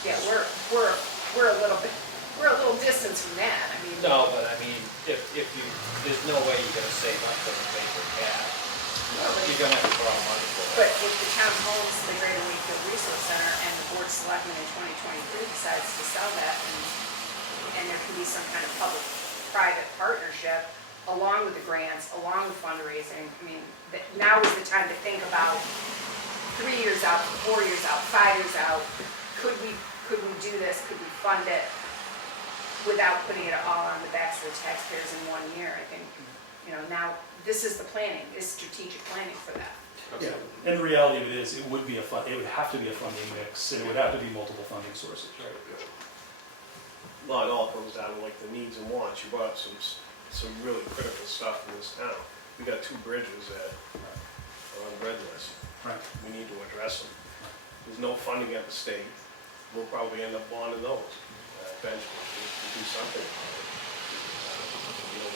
Yeah, we're a little distance from that. I mean, No, but I mean, if you, there's no way you're gonna save up for the paper cash. You're gonna have to borrow money for but it. if the town owns the Greater Wakefield Resource Center and the board of selectmen in 2023 decides to sell that, and there can be some kind of public-private partnership along with the grants, along with fundraising, I mean, now is the time to think about 3 years out, 4 years out, 5 years out. Could we do this? Could we fund it without putting it all on the backs of the taxpayers in 1 year? I think, you know, now this is the planning, this strategic planning for that. Yeah, and the reality of it is, it would have to be a funding mix, and it would have to be multiple funding sources, right? Well, it all comes down to like the needs and wants. You brought up some really critical stuff in this town. We got 2 bridges that are on the red list. Right. We need to address them. There's no funding at the state. We'll probably end up bonding those eventually. We'll do something about it. You know,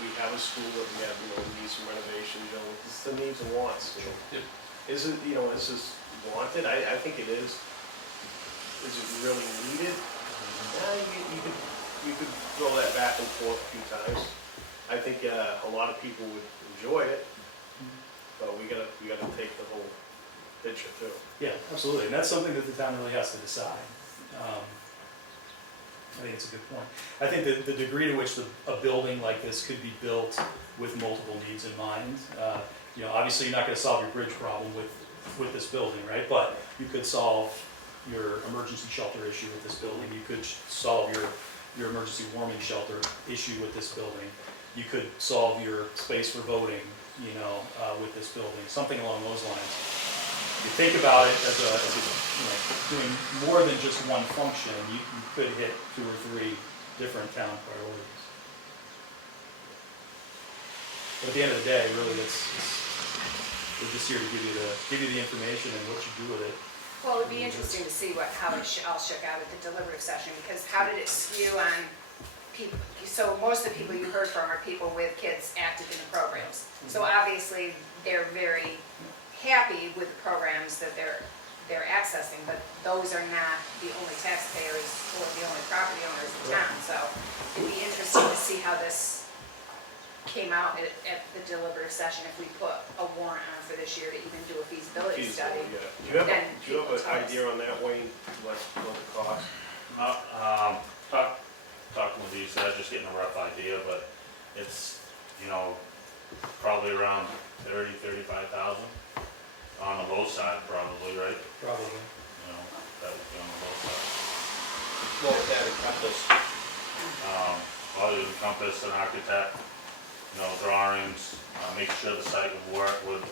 we have a school that we have, you know, needs some renovation, you know, it's the needs and wants. You know. Isn't, you know, is this wanted? I think it is. Is it really needed? You could throw that back and forth a few times. I think a lot of people would enjoy it, but we gotta take the whole picture too. Yeah, absolutely, and that's something that the town really has to decide. I think it's a good point. I think that the degree to which a building like this could be built with multiple needs in mind, you know, obviously you're not gonna solve your bridge problem with this building, right? But you could solve your emergency shelter issue with this building. You could solve your emergency warming shelter issue with this building. You could solve your space for voting, you know, with this building, something along those lines. If you think about it as a you know, doing more than just one function, you could hit 2 or 3 different town priorities. But at the end of the day, really, we're just here to give you the information and what you do with it. Well, it'd be interesting to see how it all shook out at the deliberative session, because how did it skew on people? So most of the people you heard from are people with kids active in the programs. So obviously, they're very happy with the programs that they're accessing, but those are not the only taxpayers or the only property owners in town. So it'd be interesting to see how this came out at the deliberative session if we put a warrant on for this year to even do a feasibility study. Yeah. Do you have an idea on that, Wayne, what the cost? Talking with these guys, just getting a rough idea, but it's, you know, probably around 35,000 on the low side, probably, right? Probably. You know, that would be on the low side. What would that encompass? Well, you encompass an architect, you know, drawings, make sure the site would work for it.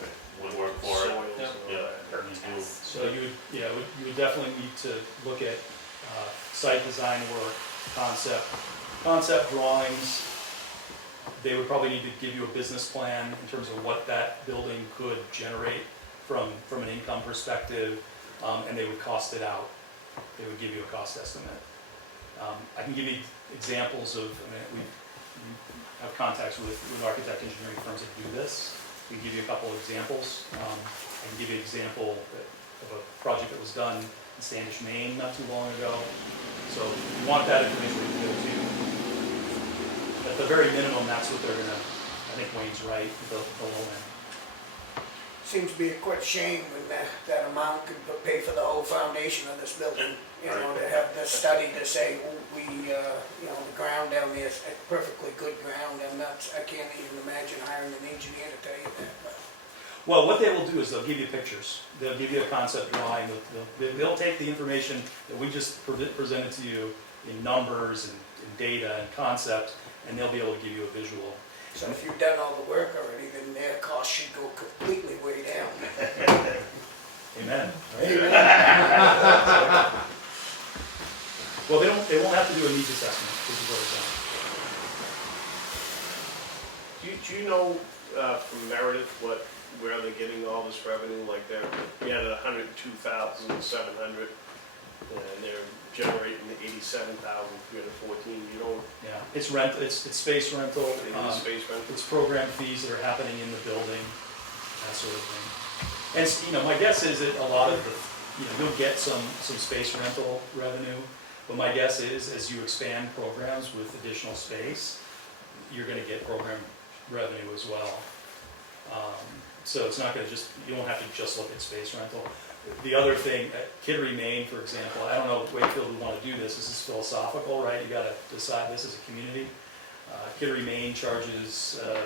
Soils and all Yeah. that. You do. So you would definitely need to look at site design work, concept drawings. They would probably need to give you a business plan in terms of what that building could generate from an income perspective, and they would cost it out. They would give you a cost estimate. I can give you examples of, we have contacts with architect engineering firms that do this. We can give you a couple of examples. I can give you an example of a project that was done in Standish, Maine not too long ago. So if you want that information, we can go to. At the very minimum, that's what they're gonna, I think Wayne's right, the low end. Seems to be a quite shame when that amount could pay for the whole foundation of this building. You know, to have the study to say, you know, the ground down there is a perfectly good ground, and I can't even imagine hiring an engineer to tell you that. But. Well, what they will do is they'll give you pictures. They'll give you a concept drawing. They'll take the information that we just presented to you in numbers and data and concept, and they'll be able to give you a visual. So if you've done all the work already, then their cost should go completely way down. Amen. Well, they won't have to do a needs assessment, which is what it's done. Do you know from Meredith where they're getting all this revenue? Like we had 102,700, and they're generating 87,314. You don't Yeah, it's rent, it's space rental. space rental? It's program fees that are happening in the building, that sort of thing. And, my guess is that a lot of the, you'll get some space rental revenue, but my guess is as you expand programs with additional space, you're gonna get program revenue as well. So it's not gonna you don't have to just look at space rental. The other thing, Kittery, Maine, for example, I don't know if Wakefield would wanna do this, this is philosophical, right? You gotta decide this as a community. Kittery, Maine charges a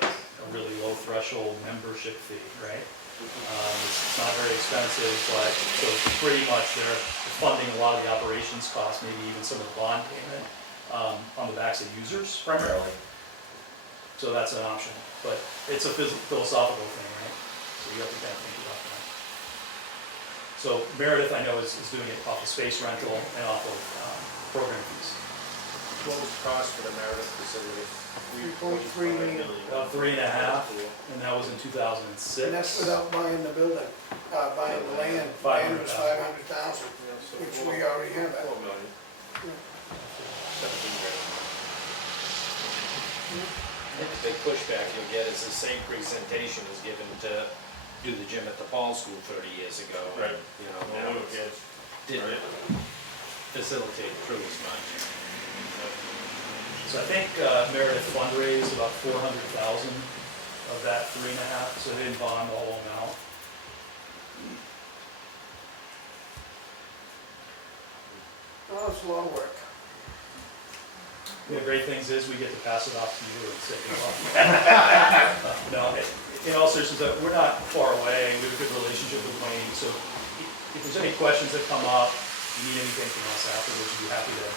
really low threshold membership fee, right? It's not very expensive, but so pretty much they're funding a lot of the operations costs, maybe even some of the bond payment on the backs of users primarily. So that's an option, but it's a philosophical thing, right? So you have to kind of think about that. So Meredith, I know, is doing it off of space rental and off of program fees. What was the cost for the Meredith facility? 3.3 million. About 3.5, and that was in 2006. And that's without buying the building, buying the land. Land was 500,000, which we already have that. 4 million. 17 grand. The big pushback you'll get is the same presentation was given to do the gym at the Paul School 30 years ago. Right. You know, Well, now we were kids. didn't facilitate through as much. So I think Meredith fundraised about 400,000 of that 3.5, so they didn't bond the whole amount. Oh, it's a lot of work. The great things is we get to pass it off to you and say, no, in all seriousness, we're not far away. We have a good relationship with Wayne, so if there's any questions that come up, you need anything from us afterwards, we'd be happy to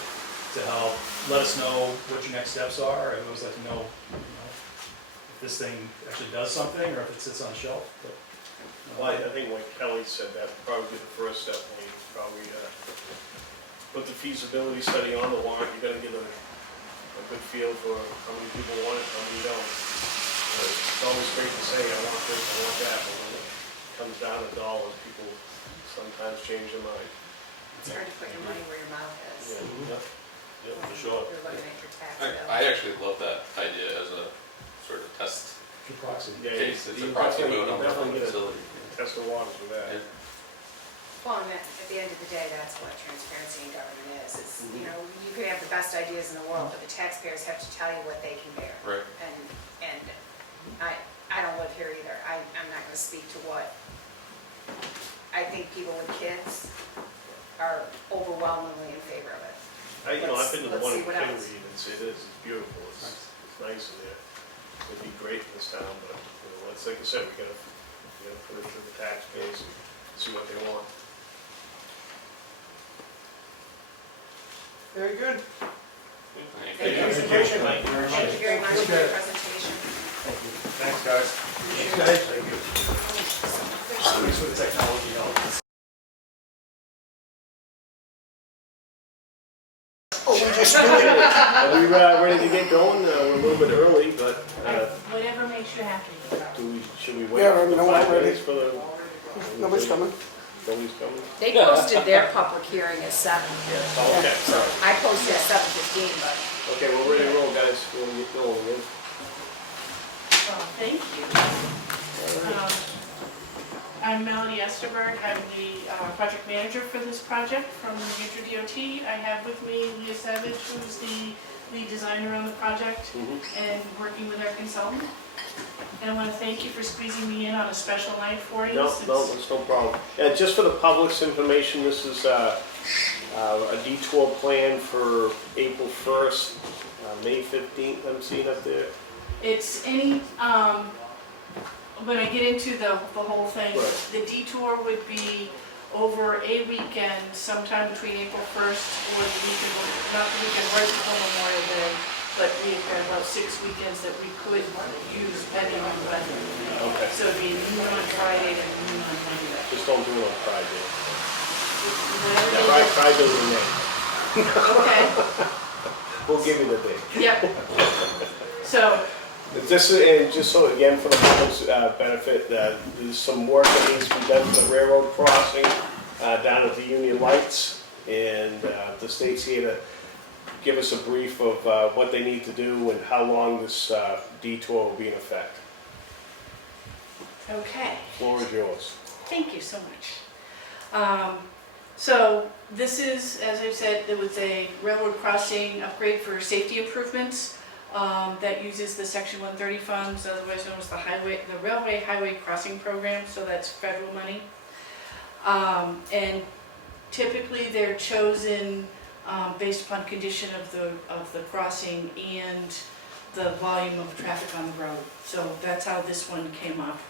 help. Let us know what your next steps are. I'd always like to know, if this thing actually does something or if it sits on a shelf. But, Well, I think like Kelley said, that would probably be the first step. We probably put the feasibility study on the warrant. You're gonna get a good feel for how many people want it, how many don't. It's always great to say, I want this, I want that, but when it comes down to dollars, people sometimes change their mind. It's hard to put your money where your mouth is. Yeah, for sure. You're looking at your tax bill. I actually love that idea as a sort of test good proxy. Yeah, case. It's a you proxy definitely- vote on the definitely get a facility. Test the waters with that. Yeah. Well, and at the end of the day, that's what transparency in government is. It's, you can have the best ideas in the world, but the taxpayers have to tell you what they can bear. Right. And I don't live here either. I'm not gonna speak to what, I think people with kids are overwhelmingly in favor of it. I've been to the Let's one see in what Kittery else. and say this, it's beautiful, it's nice in there. It'd be great in this town, but, it's like I said, we gotta put it through the tax base and see what they want. Very good. Thank Thank you. you. Thank you very much. Thank you very much for your presentation. Thanks, guys. Thank you. Thanks for the technology help. Oh, we just did it. Are we ready to get going? We're a little bit early, but Whatever makes you happy. should we wait Yeah, for no, 5 I'm ready. minutes for the... Nobody's coming. Nobody's coming? They posted their public hearing at 7. Oh, okay, So I posted at 7:15, but okay, we're ready to roll, guys. We'll get going again. Oh, thank you. I'm Melody Esterberg. I'm the project manager for this project from New Hampshire DOT. I have with me Leah Savage, who's the lead designer on the project and working with our consultant. And I want to thank you for squeezing me in on a special night for you. No, that's no problem. Just for the public's information, this is a detour plan for April 1st, May 15th, I'm seeing up there. It's any, when I get into the whole thing, Right. the detour would be over a weekend, sometime between April 1st or the weekend, not the weekend right before Memorial Day, but we have about 6 weekends that we could use depending on weather. Okay. So it'd be noon on Friday to noon on Monday. Just don't do it on Friday. Whatever Yeah, they Friday the name. do. Okay, We'll give you the date. yep. So This is, and just so, again, for the public's benefit, there's some work that needs to be done to the railroad crossing down at the Union Lights, and the state's here to give us a brief of what they need to do and how long this detour will be in effect. Okay. Floor is yours. Thank you so much. So this is, as I said, there was a railroad crossing upgrade for safety improvements that uses the Section 130 funds, otherwise known as the Railway Highway Crossing Program, so that's federal money. And typically they're chosen based upon condition of the crossing and the volume of traffic on the road. So that's how this one came up.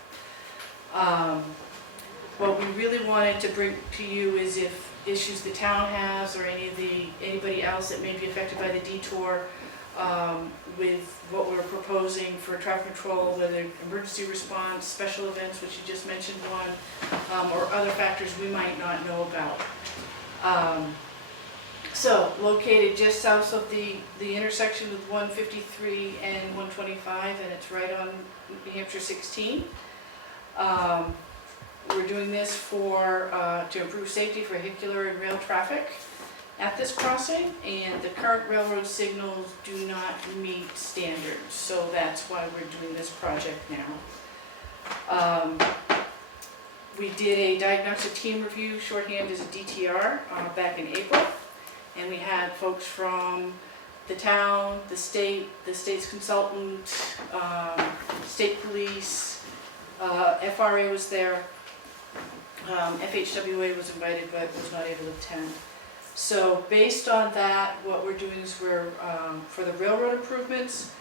What we really wanted to bring to you is if issues the town has or anybody else that may be affected by the detour with what we're proposing for traffic control, whether emergency response, special events, which you just mentioned one, or other factors we might not know about. So located just south of the intersection with 153 and 125, and it's right on New Hampshire 16. We're doing this to improve safety for vehicular and rail traffic at this crossing, and the current railroad signals do not meet standards, so that's why we're doing this project now. We did a diagnostic team review, shorthand is a DTR, back in April, and we had folks from the town, the state's consultant, state police, FRA was there. FHWA was invited but was not able to attend. So based on that, what we're doing is we're, for the railroad improvements,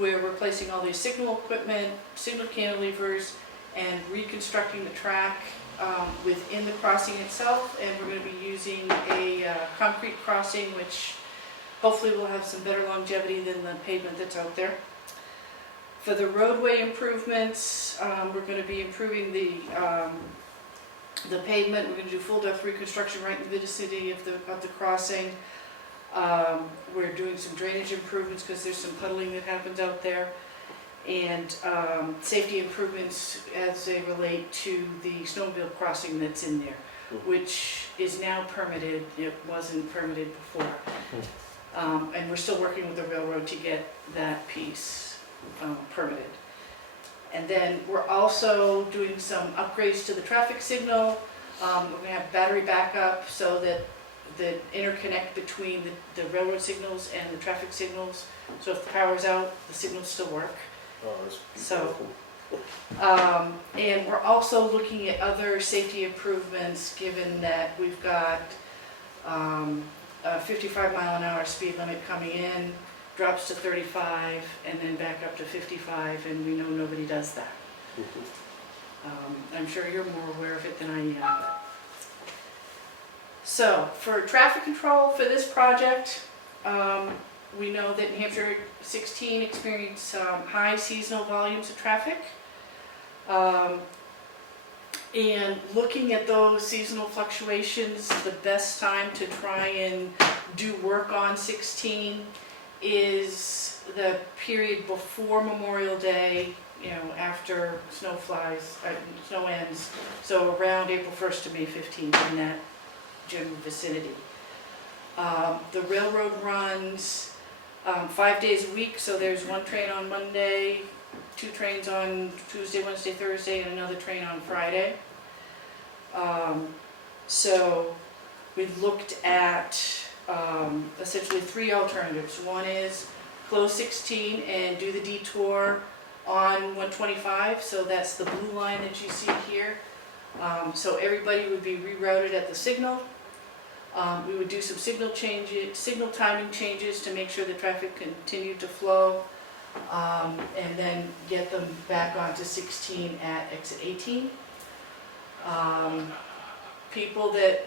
we're replacing all the signal equipment, signal cantilevers, and reconstructing the track within the crossing itself. And we're going to be using a concrete crossing, which hopefully will have some better longevity than the pavement that's out there. For the roadway improvements, we're going to be improving the pavement. We're going to do full depth reconstruction right in the vicinity of the crossing. We're doing some drainage improvements because there's some puddling that happens out there, and safety improvements as they relate to the snowmobile crossing that's in there, which is now permitted. It wasn't permitted before, and we're still working with the railroad to get that piece permitted. And then we're also doing some upgrades to the traffic signal. We're going to have battery backup so that the interconnect between the railroad signals and the traffic signals. So if the power's out, the signals still work. Oh, that's So, beautiful. and we're also looking at other safety improvements, given that we've got a 55-mile-an-hour speed limit coming in, drops to 35, and then back up to 55, and we know nobody does that. I'm sure you're more aware of it than I am. But. So, for traffic control for this project, we know that New Hampshire 16 experienced high seasonal volumes of traffic. And looking at those seasonal fluctuations, the best time to try and do work on 16 is the period before Memorial Day, after snow ends, so around April 1st to May 15th, in that general vicinity. The railroad runs 5 days a week, so there's one train on Monday, 2 trains on Tuesday, Wednesday, Thursday, and another train on Friday. So we looked at essentially 3 alternatives. One is close 16 and do the detour on 125, so that's the blue line that you see here. So everybody would be rerouted at the signal. We would do some signal timing changes to make sure the traffic continued to flow, and then get them back onto 16 at exit 18. People that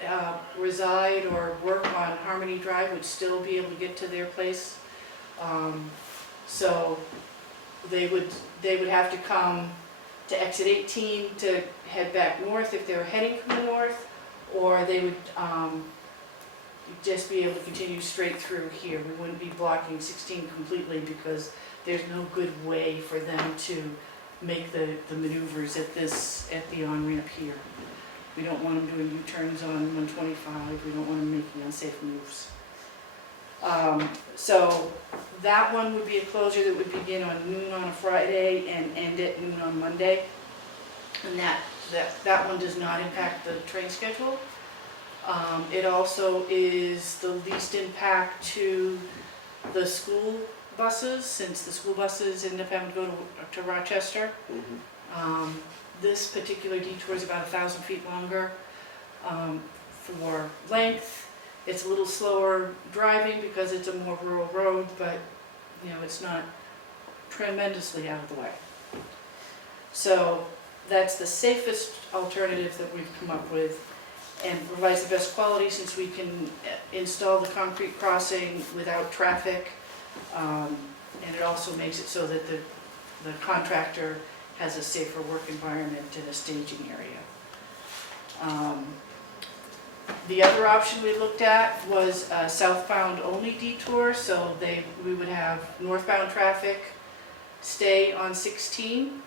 reside or work on Harmony Drive would still be able to get to their place. So they would have to come to exit 18 to head back north if they were heading from the north, or they would just be able to continue straight through here. We wouldn't be blocking 16 completely because there's no good way for them to make the maneuvers at the on-ramp here. We don't want them doing U-turns on 125, we don't want them making unsafe moves. So that one would be a closure that would begin on noon on a Friday and end at noon on Monday. And that one does not impact the train schedule. It also is the least impact to the school buses, since the school buses end up having to go to Rochester. This particular detour is about 1,000 feet longer for length. It's a little slower driving because it's a more rural road, but it's not tremendously out of the way. So that's the safest alternative that we've come up with, and provides the best quality since we can install the concrete crossing without traffic. And it also makes it so that the contractor has a safer work environment and a staging area. The other option we looked at was a southbound only detour, so we would have northbound traffic stay on 16.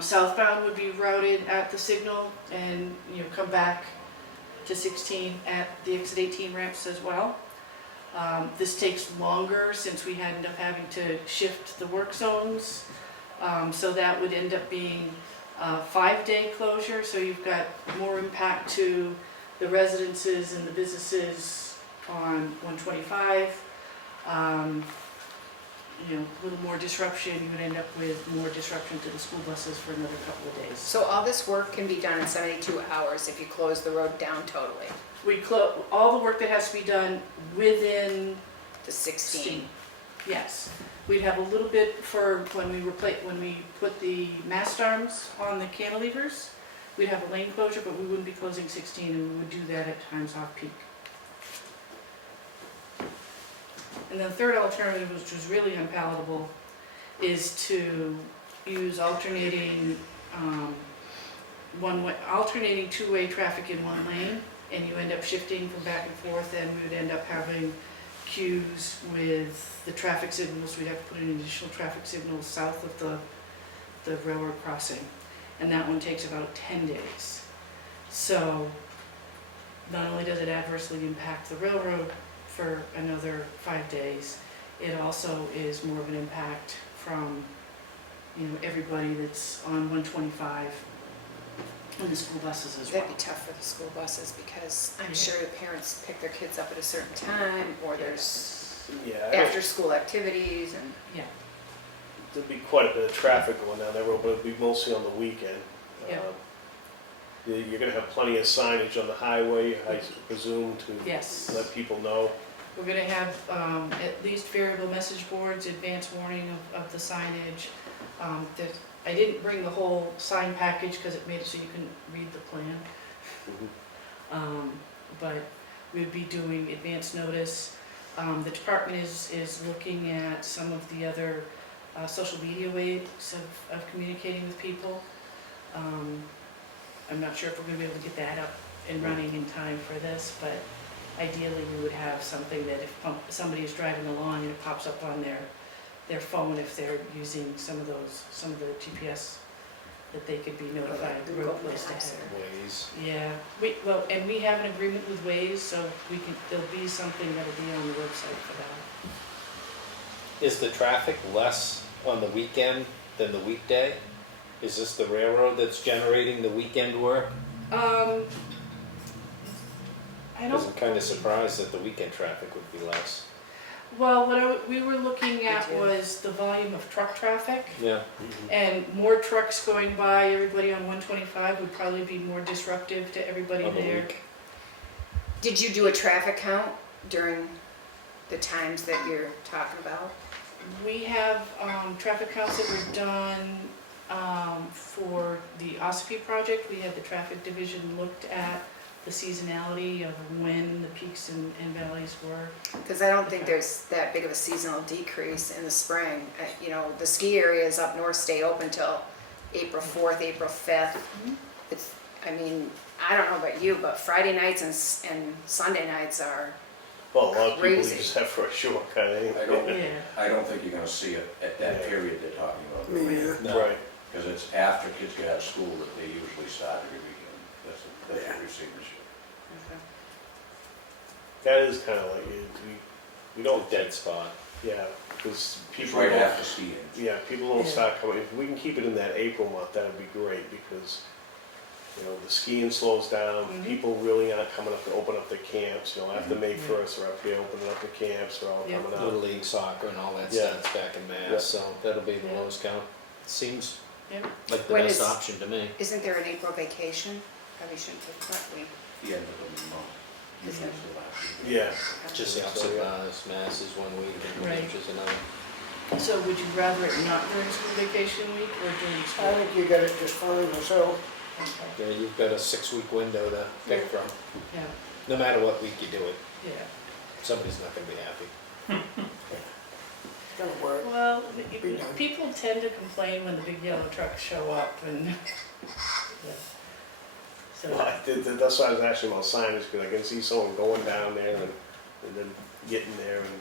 Southbound would be routed at the signal and come back to 16 at the exit 18 ramps as well. This takes longer since we end up having to shift the work zones. So that would end up being a 5-day closure, so you've got more impact to the residences and the businesses on 125. A little more disruption, you would end up with more disruption to the school buses for another couple of days. So all this work can be done in 72 hours if you close the road down totally? All the work that has to be done within The 16? Yes. We'd have a little bit for when we put the mast arms on the cantilevers. We'd have a lane closure, but we wouldn't be closing 16, and we would do that at times off-peak. And then the third alternative, which was really unpalatable, is to use alternating two-way traffic in one lane, and you end up shifting from back and forth, and we would end up having queues with the traffic signals. We'd have to put in additional traffic signals south of the railroad crossing, and that one takes about 10 days. So not only does it adversely impact the railroad for another 5 days, it also is more of an impact from everybody that's on 125 and the school buses as well. That'd be tough for the school buses because I'm sure the parents pick their kids up at a certain time, or there's after-school activities and... Yeah. There'd be quite a bit of traffic going down that road, but it'd be mostly on the weekend. Yeah. You're gonna have plenty of signage on the highway, I presume, to Yes. let people know. We're going to have at least variable message boards, advance warning of the signage. I didn't bring the whole sign package because it made it so you couldn't read the plan. But we'd be doing advance notice. The department is looking at some of the other social media ways of communicating with people. I'm not sure if we're going to be able to get that up and running in time for this, but ideally we would have something that if somebody is driving along and it pops up on their phone, if they're using some of the GPS, that they could be notified the road place to have. Ways. Yeah, and we have an agreement with Waze, so there'll be something that'll be on the website for that. Is the traffic less on the weekend than the weekday? Is this the railroad that's generating the weekend work? I don't. I'm kind of surprised that the weekend traffic would be less. Well, what we were looking at was the volume of truck traffic, Yeah. and more trucks going by everybody on 125 would probably be more disruptive to everybody On the there. week. Did you do a traffic count during the times that you're talking about? We have traffic counts that were done for the OSPI project. We had the traffic division looked at the seasonality of when the peaks and valleys were. Because I don't think there's that big of a seasonal decrease in the spring. The ski areas up north stay open till April 4th, April 5th. I don't know about you, but Friday nights and Sunday nights are Well, a lot of people Crazy. use that for a shortcut anyway. Yeah. I don't think you're gonna see it at that period they're talking about. Me, Right. Because it's after kids get out of school that they usually start every weekend. That's what we've seen this year. That is kind of like, we don't, Dead spot. yeah, because It's people right don't, after skiing. yeah, people don't Yeah. start coming, if we can keep it in that April month, that would be great, because, you know, the skiing slows down, Mhm. people really aren't coming up to open up their camps, you know, after May Mhm. 1st, they're up here opening up the camps, they're all Yeah. coming Little out. league soccer and all that Yeah. starts back in Yeah. Mass, so that'll be the Yeah. lowest count. Seems Yeah. like the When best is- option to me. Isn't there an April vacation? Probably shouldn't put that week. The end of the month. Is Usually it? it's the last week. Yeah, Just So, the opposite, yeah. Mass is one week and New Right. Hampshire's another. So would you rather it not during school vacation week or during I school? think you got it just fine myself. Okay. Yeah, you've got a 6-week window to pick from, Yeah, no matter what week you do it. yeah. Somebody's not gonna be happy. It's gonna work. Well, Be done. people tend to complain when the big yellow trucks show up and, yeah. well, So, that's why I was asking about signage, because I can see someone going down there and then getting there, and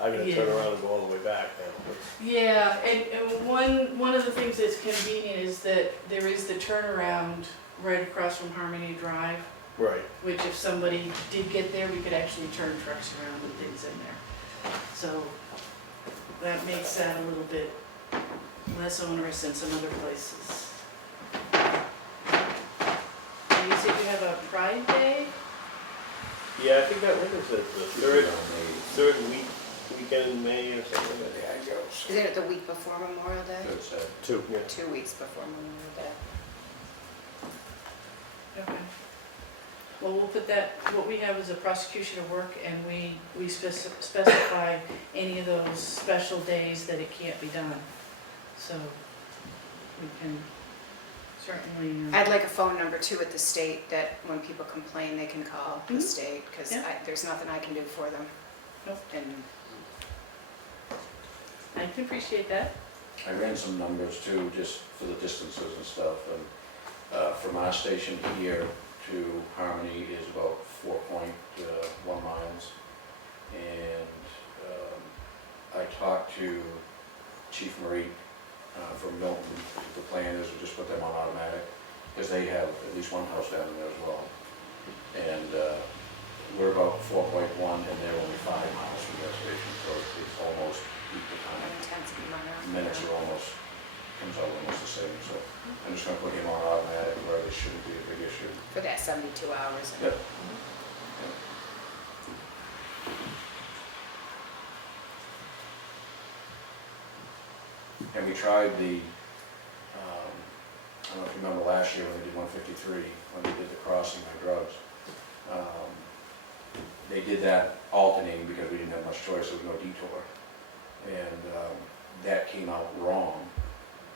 I'm gonna turn Yeah. around and go all the way back now. yeah, and one of the things that's convenient is that there is the turnaround right across from Harmony Drive, Right, which if somebody did get there, we could actually turn trucks around and things in there. So that makes that a little bit less onerous than some other places. And you said you have a Pride Day? yeah, I think that, when is it, the Usually third, around May. weekend in May or something like that? There I goes. Isn't it the week before Memorial Day? Good said. 2. Yeah. 2 weeks before Memorial Day. Okay. Well, we'll put that, what we have is a prosecution of work, and we specify any of those special days that it can't be done. So we can certainly. I'd like a phone number too at the state that when people complain, they can call the Mhm. state, because Yeah. there's nothing I can do for them. Nope. And I can appreciate that. I ran some numbers too, just for the distances and stuff, and from our station here to Harmony is about 4.1 miles. And I talked to Chief Marie from Milton, the plan is to just put them on automatic, because they have at least one house down there as well. And we're about 4.1, and they're only 5 miles from that station, so it's almost equal time. intensity minor. Minutes are almost, comes out almost the same, so I'm just gonna put him on automatic where it shouldn't be a big issue. For that 72 hours. Yep. And we tried the, I don't know if you remember last year when we did 153, when we did the crossing by drugs. They did that alternating because we didn't have much choice, there was no detour. And that came out wrong.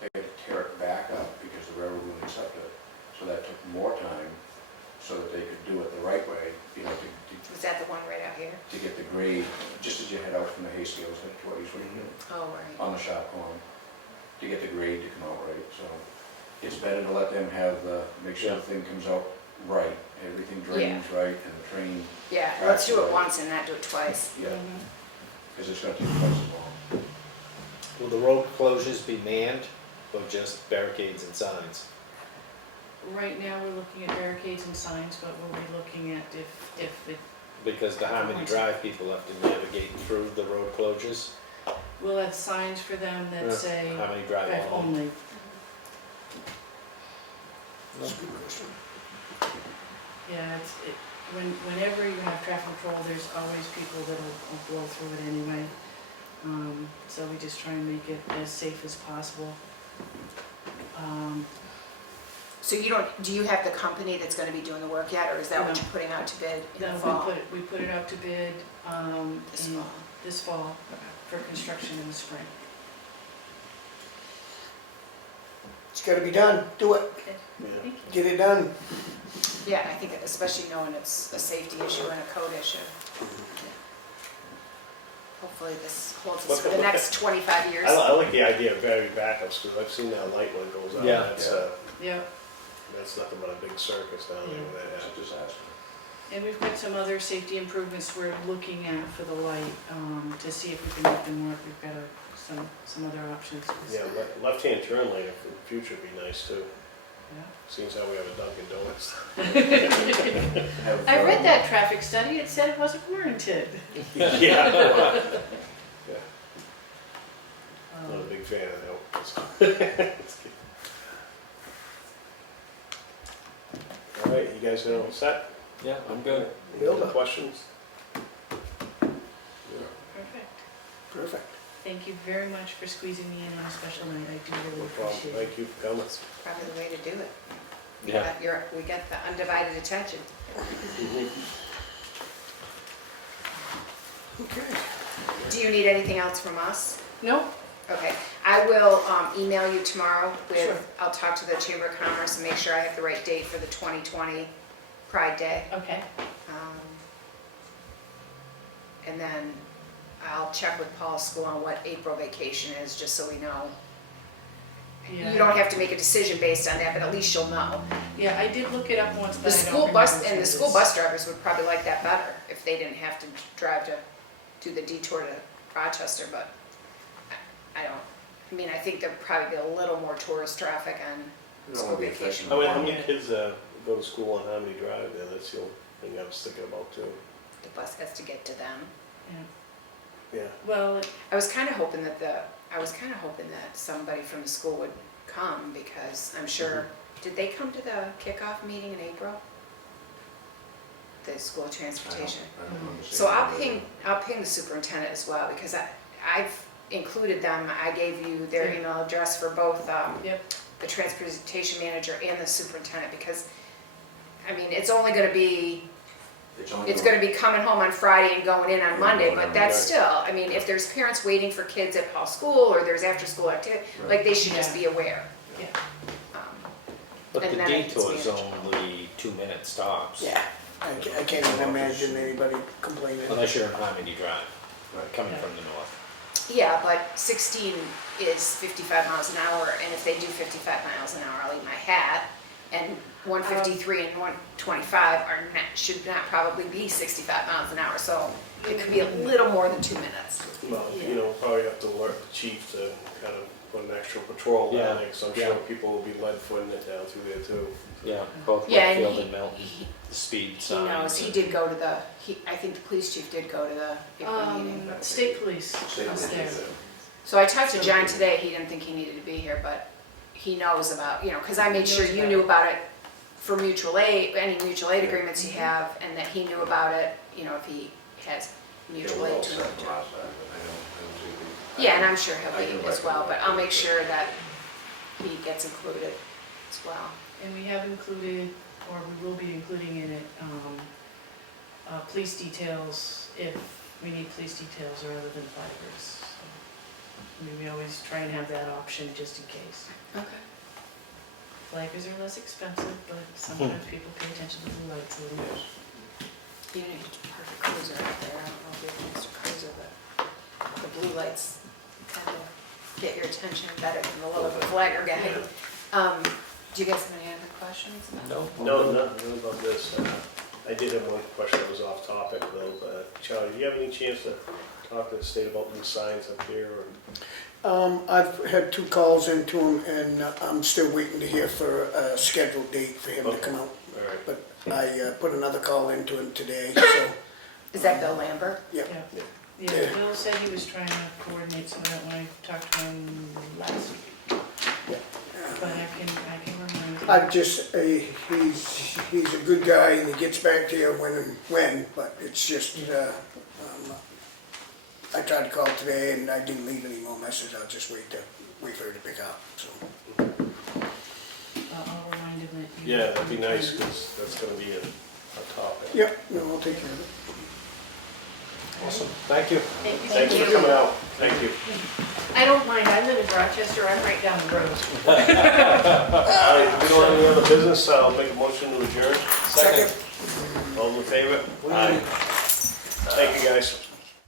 They had to tear it back up because the railroad wouldn't accept it. So that took more time so that they could do it the right way, you know, Was that the one right out here? to get the grade, just as you head out from the hay scales head toward East Wayne, Oh, right. on the shop corner, to get the grade to come out right. So it's better to let them have the, make sure the thing comes out right, everything drains right, and the train, Yeah, let's do it once and not do it twice. yeah, Mhm. because it's gonna take twice as long. Will the road closures be manned or just barricades and signs? Right now, we're looking at barricades and signs, but we'll be looking at if it, Because the Harmony Drive people have to navigate through the road closures. we'll have signs for them Yeah. that say Harmony Drive drive only. only. That's a good question. Yeah, whenever you have traffic control, there's always people that'll blow through it anyway. So we just try and make it as safe as possible. So you don't, do you have the company that's gonna be doing the work yet, or is that what No. you're putting out to bid in Then the fall? we put it out to bid, This in fall. this fall for construction in the spring. It's gotta be done, do it, Okay, Yeah. thank you. get it done. Yeah, I think especially knowing it's a safety issue and a code issue. Hopefully this holds us for the next 25 years. I like the idea of battery backups, because I've seen that light when it goes out. Yeah. That's, Yeah, that's nothing but a big circus down there with that It's a happens. disaster. And we've got some other safety improvements we're looking at for the light, to see if we can make them work. We've got some other options. Yeah, left-hand turn lane in the future would be nice too. Yeah. Seems how we have a Dunkin' Donuts. I read that traffic study, it said it wasn't warranted. Yeah. Not a Um, big fan of that. All right, you guys are all set? Yeah, I'm good. Any other questions? Perfect. Perfect. Thank you very much for squeezing me in on a special night. I do really No problem. appreciate it. Thank you for coming. Probably the way to do it. Yeah. We got the undivided attention. Okay. Do you need anything else from us? No? Okay, I will email you tomorrow Sure. with, I'll talk to the Chamber of Commerce and make sure I have the right date for the 2020 Pride Day. Okay. And then I'll check with Paul's school on what April vacation is, just so we know. Yeah. You don't have to make a decision based on that, but at least you'll know. Yeah, I did look it up once, but The I don't school bus, remember and the what it school is. bus drivers would probably like that better if they didn't have to drive to do the detour to Rochester, but I don't, I mean, I think there'd probably be a little more tourist traffic on It school won't be vacation. affected. How many kids go to school on Harmony Drive there? That's the only thing I was thinking about too. The bus has to get to them. Yeah. Well, I was kind of hoping that somebody from the school would come, because I'm sure, did they come to the kickoff meeting in April? The school transportation. I don't understand. So I'll ping the superintendent as well, because I've included them. I gave you their Yeah. email address for both yep, the transportation manager and the superintendent, because, I mean, it's only gonna be, it's gonna be coming home on Friday and going in on Monday, but that's still, I mean, if there's parents waiting for kids at Paul's school, or there's after-school activity, like, they should just be aware. yeah. But And the then it's detour's managed. only 2-minute stops. Yeah, I can't even imagine anybody complaining. Unless you're in Harmony Drive, Right. coming Yeah. from the north. Yeah, but 16 is 55 miles an hour, and if they do 55 miles an hour, I'll eat my hat. And 153 and 125 should not probably be 65 miles an hour, so it could be a little more than 2 minutes. Well, you know, probably have to alert the chief to kind of put an extra patrol down there, because I'm sure Yeah. people will be lead footing it down through there too. Yeah, both Yeah, and Wakefield he- and Milton, the speed He signs. knows, he did go to the, I think the police chief did go to the April meeting. State police State was there. police. So I talked to John today, he didn't think he needed to be here, but he knows about, because I made sure you knew about it for mutual aid, any mutual aid agreements you have, and that he knew about it, if he has mutual aid to. Yeah, and I'm sure he'll be as well, but I'll make sure that he gets included as well. And we have included, or we will be including in it, police details if we need police details rather than flaggers. So, I mean, we always try and have that option just in case. Okay. Flaggers are less expensive, but sometimes people pay attention to the lights a little bit. You need a perfect cruiser out there, I don't know if you have an extra cruiser, but the blue lights kind of get your attention better than the little flagger guy. Do you guys have any other questions? No. No, nothing about this. I did have one question that was off topic though. Charlie, do you have any chance to talk to the state about new signs up here? Or? I've had 2 calls into him, and I'm still waiting to hear for a scheduled date for him to come out. All right. But I put another call into him today, so, Is that Bill Lambert? yeah. Yeah, Yeah. yeah, Bill said he was trying to coordinate some of that when I talked to him last week. But I can remind him. I just, he's a good guy, and he gets back to you when, but it's just, I tried to call today, and I didn't leave any more messages. I'll just wait for her to pick up, so. I'll remind him that you. Yeah, that'd be nice, because that's gonna be a topic. Yep, no, I'll take care of it. Awesome, thank you. Thank you. Thanks for coming out. Thank you. I don't mind, I live in Rochester, I'm right down the road. All right, if we don't have any other business, I'll make a motion to adjourn. Second. All in favor? Aye. Thank you, guys.